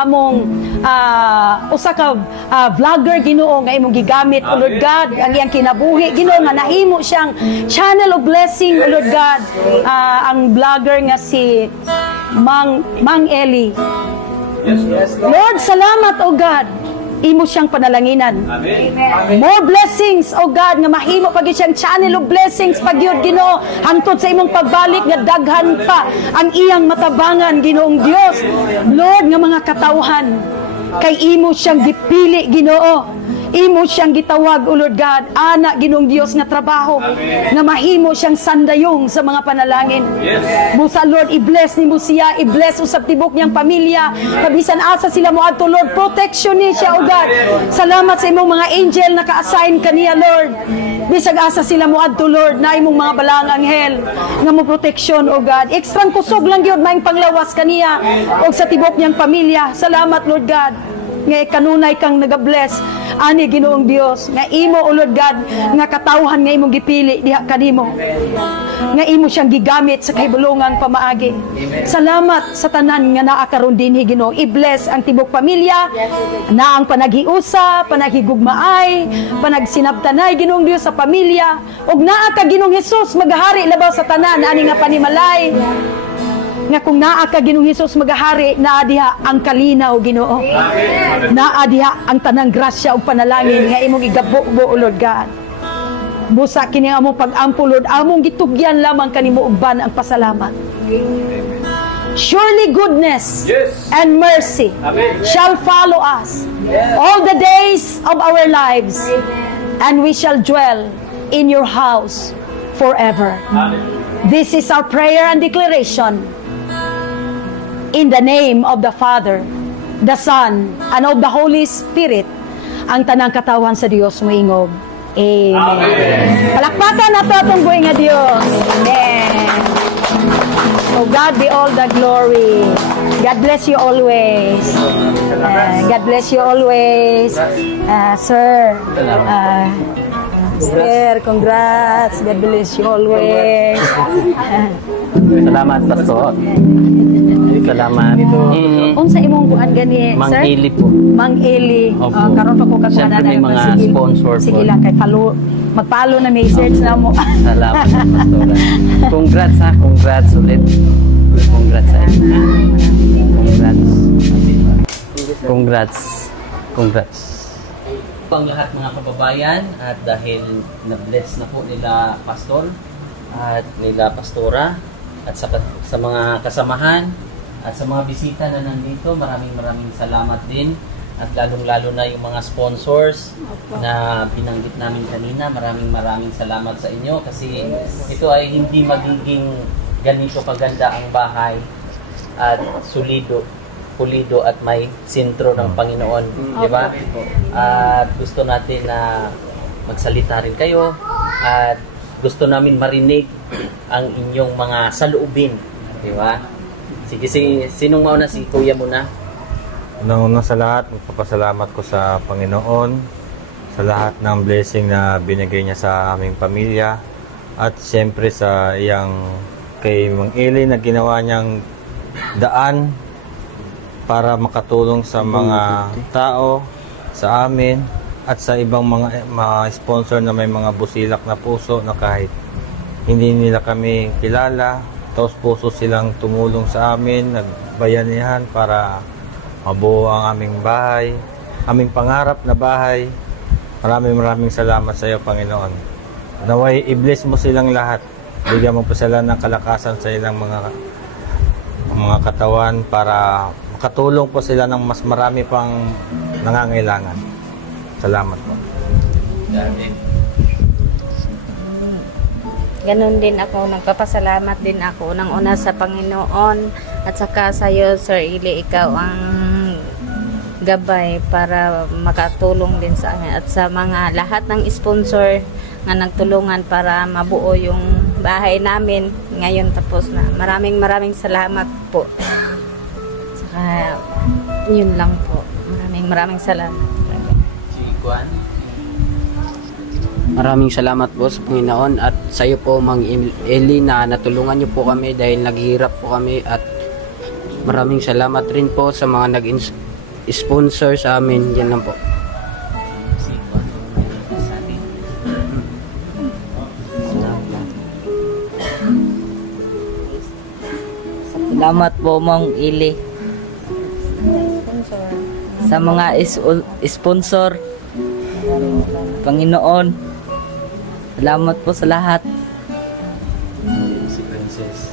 among usa ka vlogger, Ginoo, nga imong gigamit, O Lord God, ang iyang kinabuhi, Ginoo, nga nahimo siyang channel of blessing, O Lord God. Ang vlogger nga si Mang Eli. Lord, salamat, O God. Imo siyang panalanginan. Amen. More blessings, O God, nga mahimo pag siyang channel of blessings pag yun, Ginoo, hangtod sa imong pagbalik nga daghan pa ang iyang matabangan, Ginoong Dios. Lord, nga mga katawhan, kay imo siyang gipili, Ginoo. Imo siyang gitawag, O Lord God, anak Ginoong Dios nga trabaho, nga mahimo siyang sandayong sa mga panalangin. Busa Lord, i-bless nimo siya, i-bless usab tibok niyang pamilya, kabisan asa sila mo adto Lord, protection ni siya, O God. Salamat sa imong mga angel na ka-assign kaniya Lord. Bisag asa sila mo adto Lord, na imong mga balang anghel nga mo protection, O God. Ekstrang kusog lang gyud maing panglawas kaniya og sa tibok niyang pamilya. Salamat Lord God. Nga kanunay kang nagabless ani Ginoong Dios nga imo, O Lord God, nga katawhan nga imong gipili diha kanimo, nga imo siyang gigamit sa kahibulongang pamaagi. Salamat sa tanan nga naa karon dinhi Ginoo. I-bless ang tibok pamilya na ang panaghiusa, panaghigugmaay, panagsinabtanay Ginoong Dios sa pamilya, ug naa ka Ginoong Hesus magahari labaw sa tanan ani nga panimalay. Nga kung naa ka Ginoong Hesus magahari, naa diha ang kalinaw Ginoo. Naa diha ang tanang grasya ug panalangin nga imong igabo, O Lord God. Busa kini among pag-ampo Lord, among gitugyan lamang kanimo ugban ang pasalamat. Surely goodness and mercy shall follow us all the days of our lives, and we shall dwell in your house forever. This is our prayer and declaration. In the name of the Father, the Son, and of the Holy Spirit, ang tanang katawan sa Dios moingog. Amen. Palakpakan nato atong buhay nga Dios. Amen. Oh God, be all the glory. God bless you always. God bless you always. Sir, Sir, congrats. God bless you always. Salamat, Pastor. Salamat. Unsa imong kuan gani, Mang sir? Eli po. Mang Eli. Opo. Karon pa ko kakuha Siyempre may mga sponsor po. Sige lang, kay follow. Mag-follow na message na mo. Salamat, Pastor. Congrats ha. Congrats ulit. Congrats sa inyo. Congrats. Congrats. Congrats. Ang lahat mga kababayan, at dahil na-bless na po nila Pastor at nila Pastora at sa mga kasamahan at sa mga bisita na nandito, maraming salamat din, at lalong-lalo na yung mga sponsors na binanggit namin kanina. Maraming salamat sa inyo, kasi ito ay hindi magiging ganito kaganda ang bahay at pulido at may sentro ng Panginoon, di ba? At gusto natin na magsalita rin kayo, at gusto namin marinig ang inyong mga saloobin, di ba? Sige, sinong mauna? Si Kuya muna. Una sa lahat, magpapasalamat ko sa Panginoon sa lahat ng blessing na binigay niya sa aming pamilya, at siyempre sa iyang kay Mang Eli na ginawa niyang daan para makatulong sa mga tao, sa amin, at sa ibang mga sponsor na may mga busilak na puso na kahit hindi nila kami kilala, taos puso silang tumulong sa amin, nagbayanihan para mabuo ang aming bahay, aming pangarap na bahay. Maraming salamat sa iyo, Panginoon. Naway i-bless mo silang lahat. Bigyan mo pa sila ng kalakasan sa ilang mga katawan para makatulong po sila ng mas marami pang nangangailangan. Salamat po. Ganon din ako, nagpapasalamat din ako ng una sa Panginoon at saka sa iyo, Sir Eli, ikaw ang gabay para makatulong din sa amin at sa mga lahat ng sponsor na nagtulungan para mabuo yung bahay namin ngayon tapos na. Maraming salamat po. Saka yun lang po. Maraming salamat. Si Juan. Maraming salamat po sa Panginoon at sa iyo po, Mang Eli, na natulungan niyo po kami dahil naghihirap po kami, at maraming salamat rin po sa mga nag-sponsor sa amin. Yan lang po. Salamat po, Mang Eli, sa mga sponsor. Panginoon, salamat po sa lahat. Si Princess.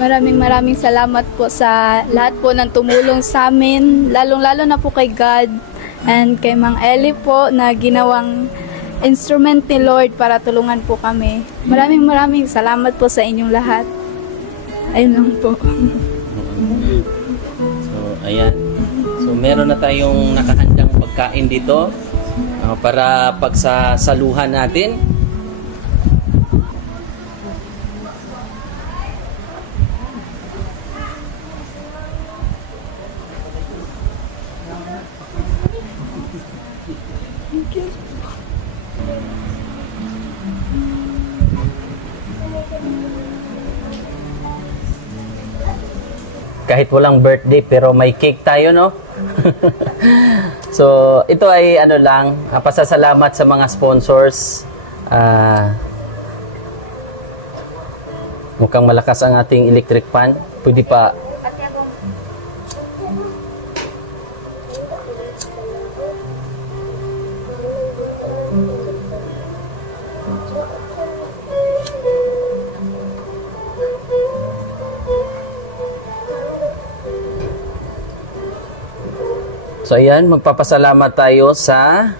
maraming salamat po sa lahat po ng tumulong sa amin, lalong-lalo na po kay God and kay Mang Eli po na ginawang instrument ni Lord para tulungan po kami. Maraming salamat po sa inyong lahat. Ayun lang po. So, ayan. So, meron na tayong nakahandang pagkain dito para pagsasaluhan natin. Kahit walang birthday pero may cake tayo, no? So, ito ay ano lang, pasasalamat sa mga sponsors. Mukhang malakas ang ating electric fan. Pwede pa. So ayan, magpapasalamat tayo sa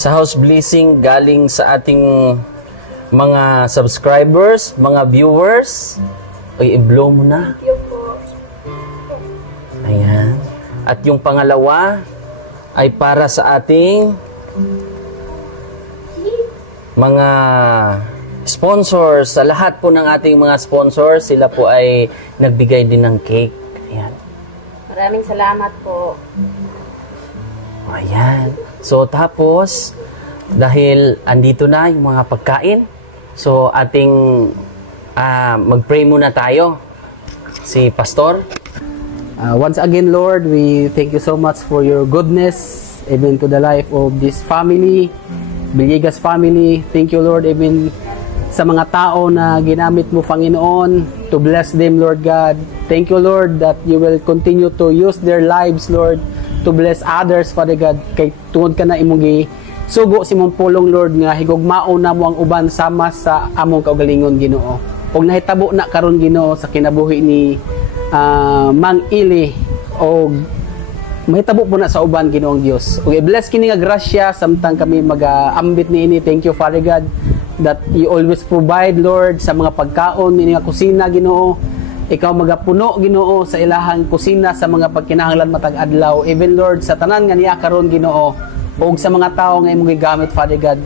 house blessing galing sa ating mga subscribers, mga viewers. Uy, i-blow mo na. Ayan. At yung pangalawa ay para sa ating mga sponsors. Sa lahat po ng ating mga sponsors, sila po ay nagbigay din ng cake. Ayan. Maraming salamat po. Ayan. So, tapos, dahil andito na yung mga pagkain, so, ating mag-pray muna tayo. Si Pastor. Once again, Lord, we thank you so much for your goodness, even to the life of this family, Villegas family. Thank you, Lord, even sa mga tao na ginamit mo, Panginoon, to bless them, Lord God. Thank you, Lord, that you will continue to use their lives, Lord, to bless others, Father God. Kay tuod ka na imong sugo si mong pulong, Lord, nga higugmao na mo ang uban sama sa among kaugalingon, Ginoo. Ug nahitabo na karon, Ginoo, sa kinabuhi ni Mang Ili, o mahitabo po na sa uban, Ginoong Dios. Ug i-bless kini nga grasya samtang kami mag-ambit niini. Thank you, Father God, that you always provide, Lord, sa mga pagkaon ni nga kusina, Ginoo. Ikaw magapuno, Ginoo, sa ilahang kusina sa mga pagkinahanglan matag adlaw. Even, Lord, sa tanan nga niya karon, Ginoo, ug sa mga tao nga imong gigamit, Father God,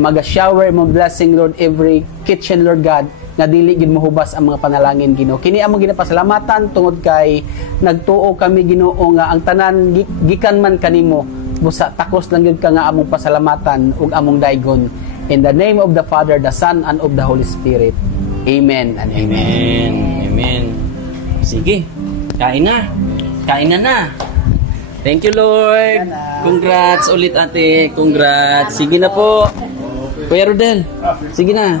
maga-shower imong blessing, Lord, every kitchen, Lord God, nga dili gid mohubas ang mga panalangin, Ginoo. Kini among ginapasalamatan tungod kay nagtuo kami, Ginoo, nga ang tanan gikan man kanimo, busa takos lang gyud ka nga among pasalamatan ug among daygon. In the name of the Father, the Son, and of the Holy Spirit. Amen and amen. Amen. Amen. Sige, kain na. Kain na. Thank you, Lord. Congrats ulit, ate. Congrats. Sige na po. Kuya Rodel, sige na.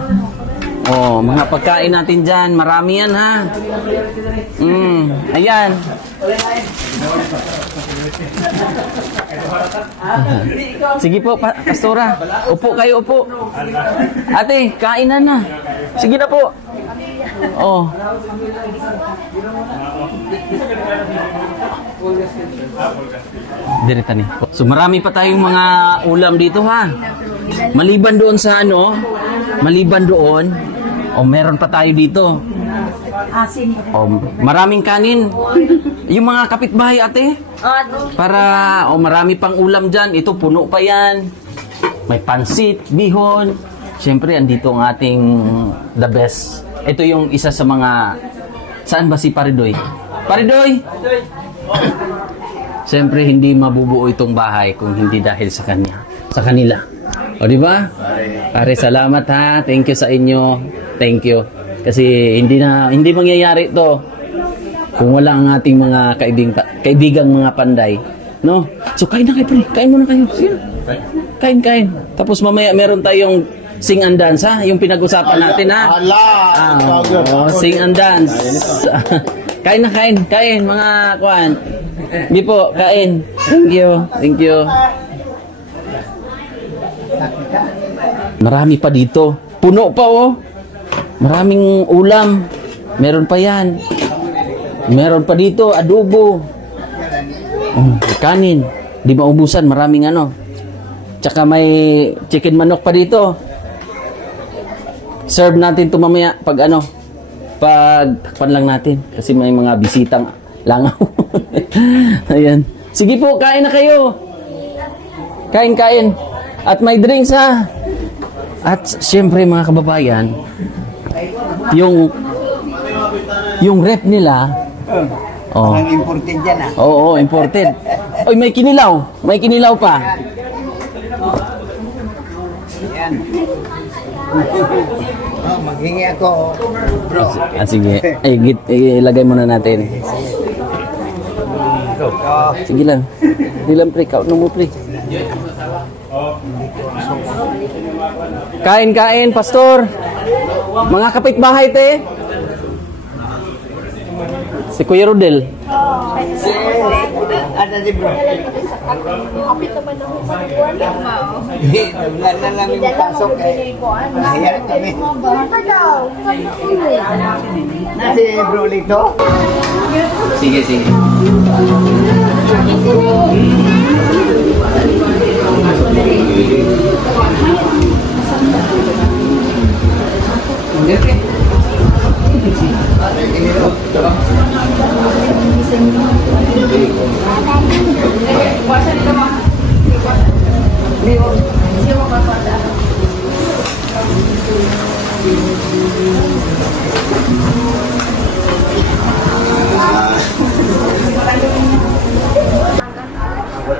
Oh, mga pagkain natin dyan. Marami yan, ha? Ayan. Sige po, Pastora. Upo kayo, upo. Ate, kainan na. Sige na po. Oh. Direta ni. So marami pa tayong mga ulam dito, ha. Maliban doon sa maliban doon, meron pa tayo dito. Maraming kanin. Yung mga kapitbahay, ate. Para marami pang ulam dyan. Ito puno pa yan. May pansit, bihon. Siyempre andito ang ating the best. Ito yung isa sa mga, saan ba si Paridoy? Paridoy! Siyempre hindi mabubuo itong bahay kung hindi dahil sa kanila. O di ba? Pare, salamat, ha. Thank you sa inyo. Thank you. Kasi hindi mangyayari ito kung wala ang ating mga kaibigang mga panday, no? So kain na kayo, pre. Kain muna kayo. Sige. Kain. Tapos mamaya meron tayong sing and dance, ha? Yung pinag-usapan natin, ha? Sing and dance. Kain na, kain mga kuan. Hindi po, kain. Thank you. Marami pa dito. Puno pa, oh. Maraming ulam. Meron pa yan. Meron pa dito, adobo. Kanin. Di maubusan, maraming ano. Tsaka may chicken manok pa dito. Serve natin ito mamaya pag ano. Pag takpan lang natin. Kasi may mga bisitang langaw. Ayan. Sige po, kain na kayo. Kain. At may drinks ha. At siyempre mga kababayan, yung rep nila, Ang imported yan ah. Oo, imported. Oy, may kinilaw. May kinilaw pa. Yan. Maghingi ako. Bro. Sige. Ay, ilagay muna natin. Sige lang. Hindi lang, pre. Count mo, pre. Kain, pastor. Mga kapitbahay, te. Si Kuya Rodel. Ada si bro. Wala na lang yung pasok eh. Ayan kami. Nasi bro Lito. Sige.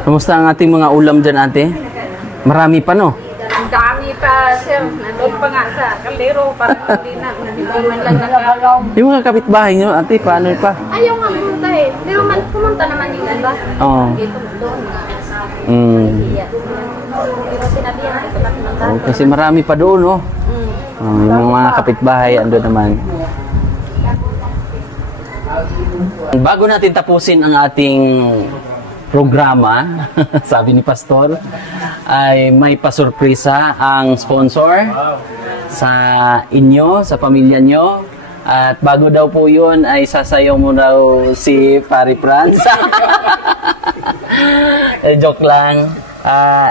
Kumusta ang ating mga ulam dyan, ate? Marami pa, no? Ang dami pa, sir. Nandun pa nga sa kaldero. Parang hindi man lang nakalaw. Yung mga kapitbahay nyo, ate, paano pa? Ayaw nga pumunta eh. Pero pumunta naman yung iba. Oo. Dito doon, mga Pero sinabihan natin kami ng Oh, kasi marami pa doon, no? Yung mga kapitbahay, ando naman. Bago natin tapusin ang ating programa, sabi ni Pastor, ay may pasurpresa ang sponsor sa inyo, sa pamilya nyo. At bago daw po yun, ay sasayaw mo daw si Pari Franz. Joke lang.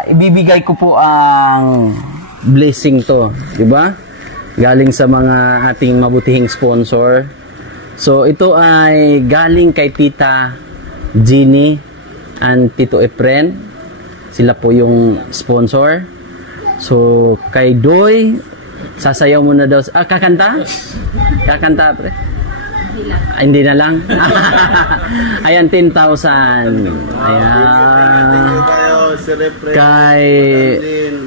Ibibigay ko po ang blessing to, di ba? Galing sa mga ating mabutihing sponsor. So ito ay galing kay Tita Jeannie and Tito Efren. Sila po yung sponsor. So kay Doy, sasayaw mo na daw. Kakanta? Kakanta, pre? Hindi na lang. Ayan, 10,000. Ayan. Kay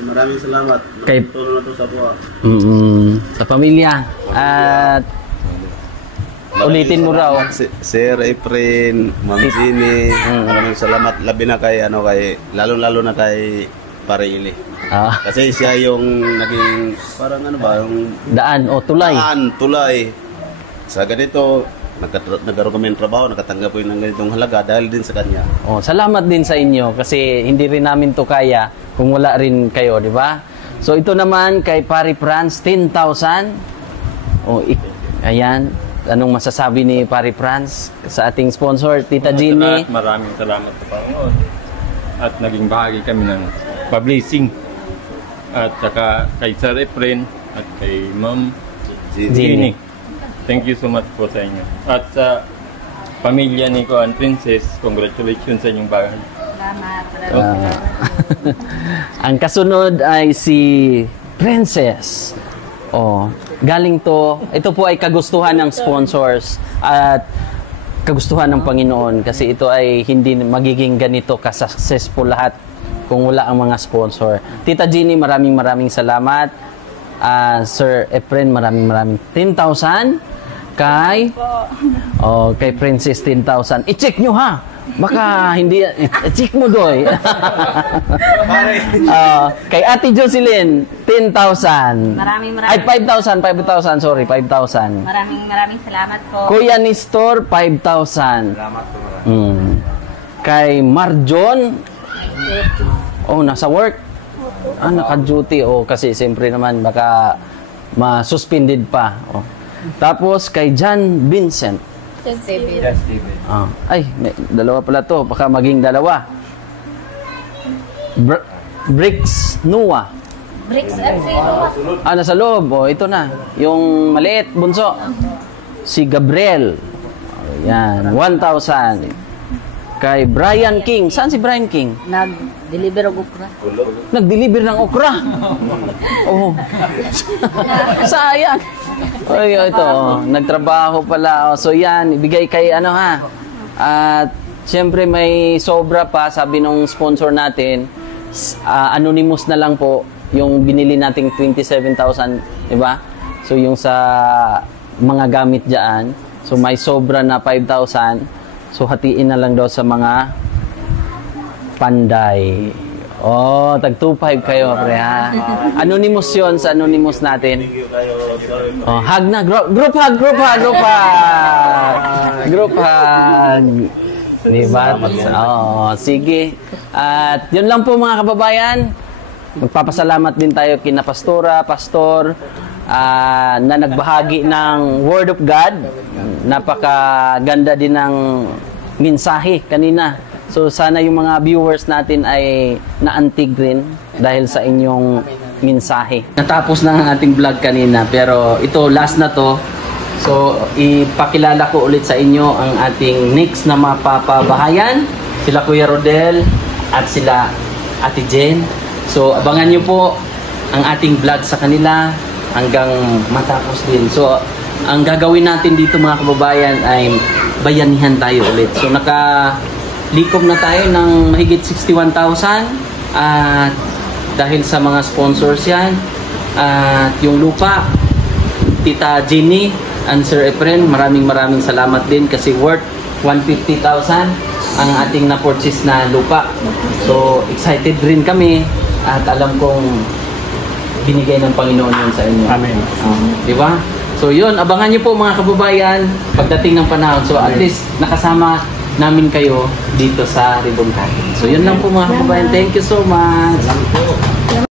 maraming salamat. Kay tulong na to sa buwa. Sa pamilya. At ulitin mo raw. Sir Efren, Ma'am Jeannie, maraming salamat. Labi na kay lalo na kay Pare Ili. Kasi siya yung naging parang yung daan o tulay. Tulay. Sa ganito, nagkaroon kami ng trabaho, nakatanggap po ng ganitong halaga dahil din sa kanya. Salamat din sa inyo kasi hindi rin namin to kaya kung wala rin kayo, di ba? So ito naman kay Pari Franz, 10,000. Ayan. Anong masasabi ni Pari Franz sa ating sponsor, Tita Jeannie? Maraming salamat sa Panginoon. At naging bahagi kami ng pa-blessing. At saka kay Sir Efren at kay Ma'am Jeannie. Thank you so much po sa inyo. At sa pamilya ni Kuan Princess, congratulations sa inyong bahay. Salamat. Ang kasunod ay si Princess. Galing ito po ay kagustuhan ng sponsors at kagustuhan ng Panginoon kasi ito ay hindi magiging ganito ka-successful lahat kung wala ang mga sponsor. Tita Jeannie, maraming salamat. Sir Efren, maraming 10,000. Kay Princess, 10,000. I-check nyo ha. Baka hindi, i-check mo doy. Kay Ate Jocelyn, 10,000. Maraming. Ay, 5,000, sorry, 5,000. Maraming salamat po. Kuya Nestor, 5,000. Salamat po. Kay Marjon, nasa work. Naka-duty. Kasi siyempre naman, baka ma-suspended pa. Tapos kay John Vincent. Ay, may dalawa pala to. Baka maging dalawa. Bricks Noah. Bricks FC. Nasa loob. Ito na. Yung maliit, bunso. Si Gabriel. Yan, 1,000. Kay Brian King. Saan si Brian King? Nag-deliver ng okra. Nag-deliver ng okra. Oh. Sayang. Ito. Nagtrabaho pala. So yan, ibigay kay ano ha. At siyempre may sobra pa, sabi nung sponsor natin, anonymous na lang po yung binili nating 27,000, di ba? So yung sa mga gamit diyan, so may sobra na 5,000. So hatiin na lang daw sa mga panday. Tag 2.5 kayo, pre ha. Anonymous 'yon sa anonymous natin. Hug na, group hug. Group hug. Diba? Sige. At yun lang po mga kababayan. Magpapasalamat din tayo kina Pastora, Pastor, na nagbahagi ng Word of God. Napakaganda din ng mensahe kanina. So sana yung mga viewers natin ay naantig rin dahil sa inyong mensahe. Natapos na ang ating vlog kanina pero ito last na to. So ipakilala ko ulit sa inyo ang ating next na mapapabahayan. Sila Kuya Rodel at sila Ate Jen. So abangan nyo po ang ating vlog sa kanila hanggang matapos din. So ang gagawin natin dito mga kababayan ay bayanihan tayo ulit. So nakalikom na tayo ng mahigit 61,000 at dahil sa mga sponsors yan at yung lupa, Tita Jenny and Sir Efren, maraming salamat din kasi worth 150,000 ang ating na-purchase na lupa. So excited rin kami at alam kong binigay ng Panginoon yun sa inyo. Amen. Di ba? So yun, abangan nyo po mga kababayan pagdating ng panahon. So at least nakasama namin kayo dito sa Ribbon Cutting. So yun lang po mga kababayan. Thank you so much.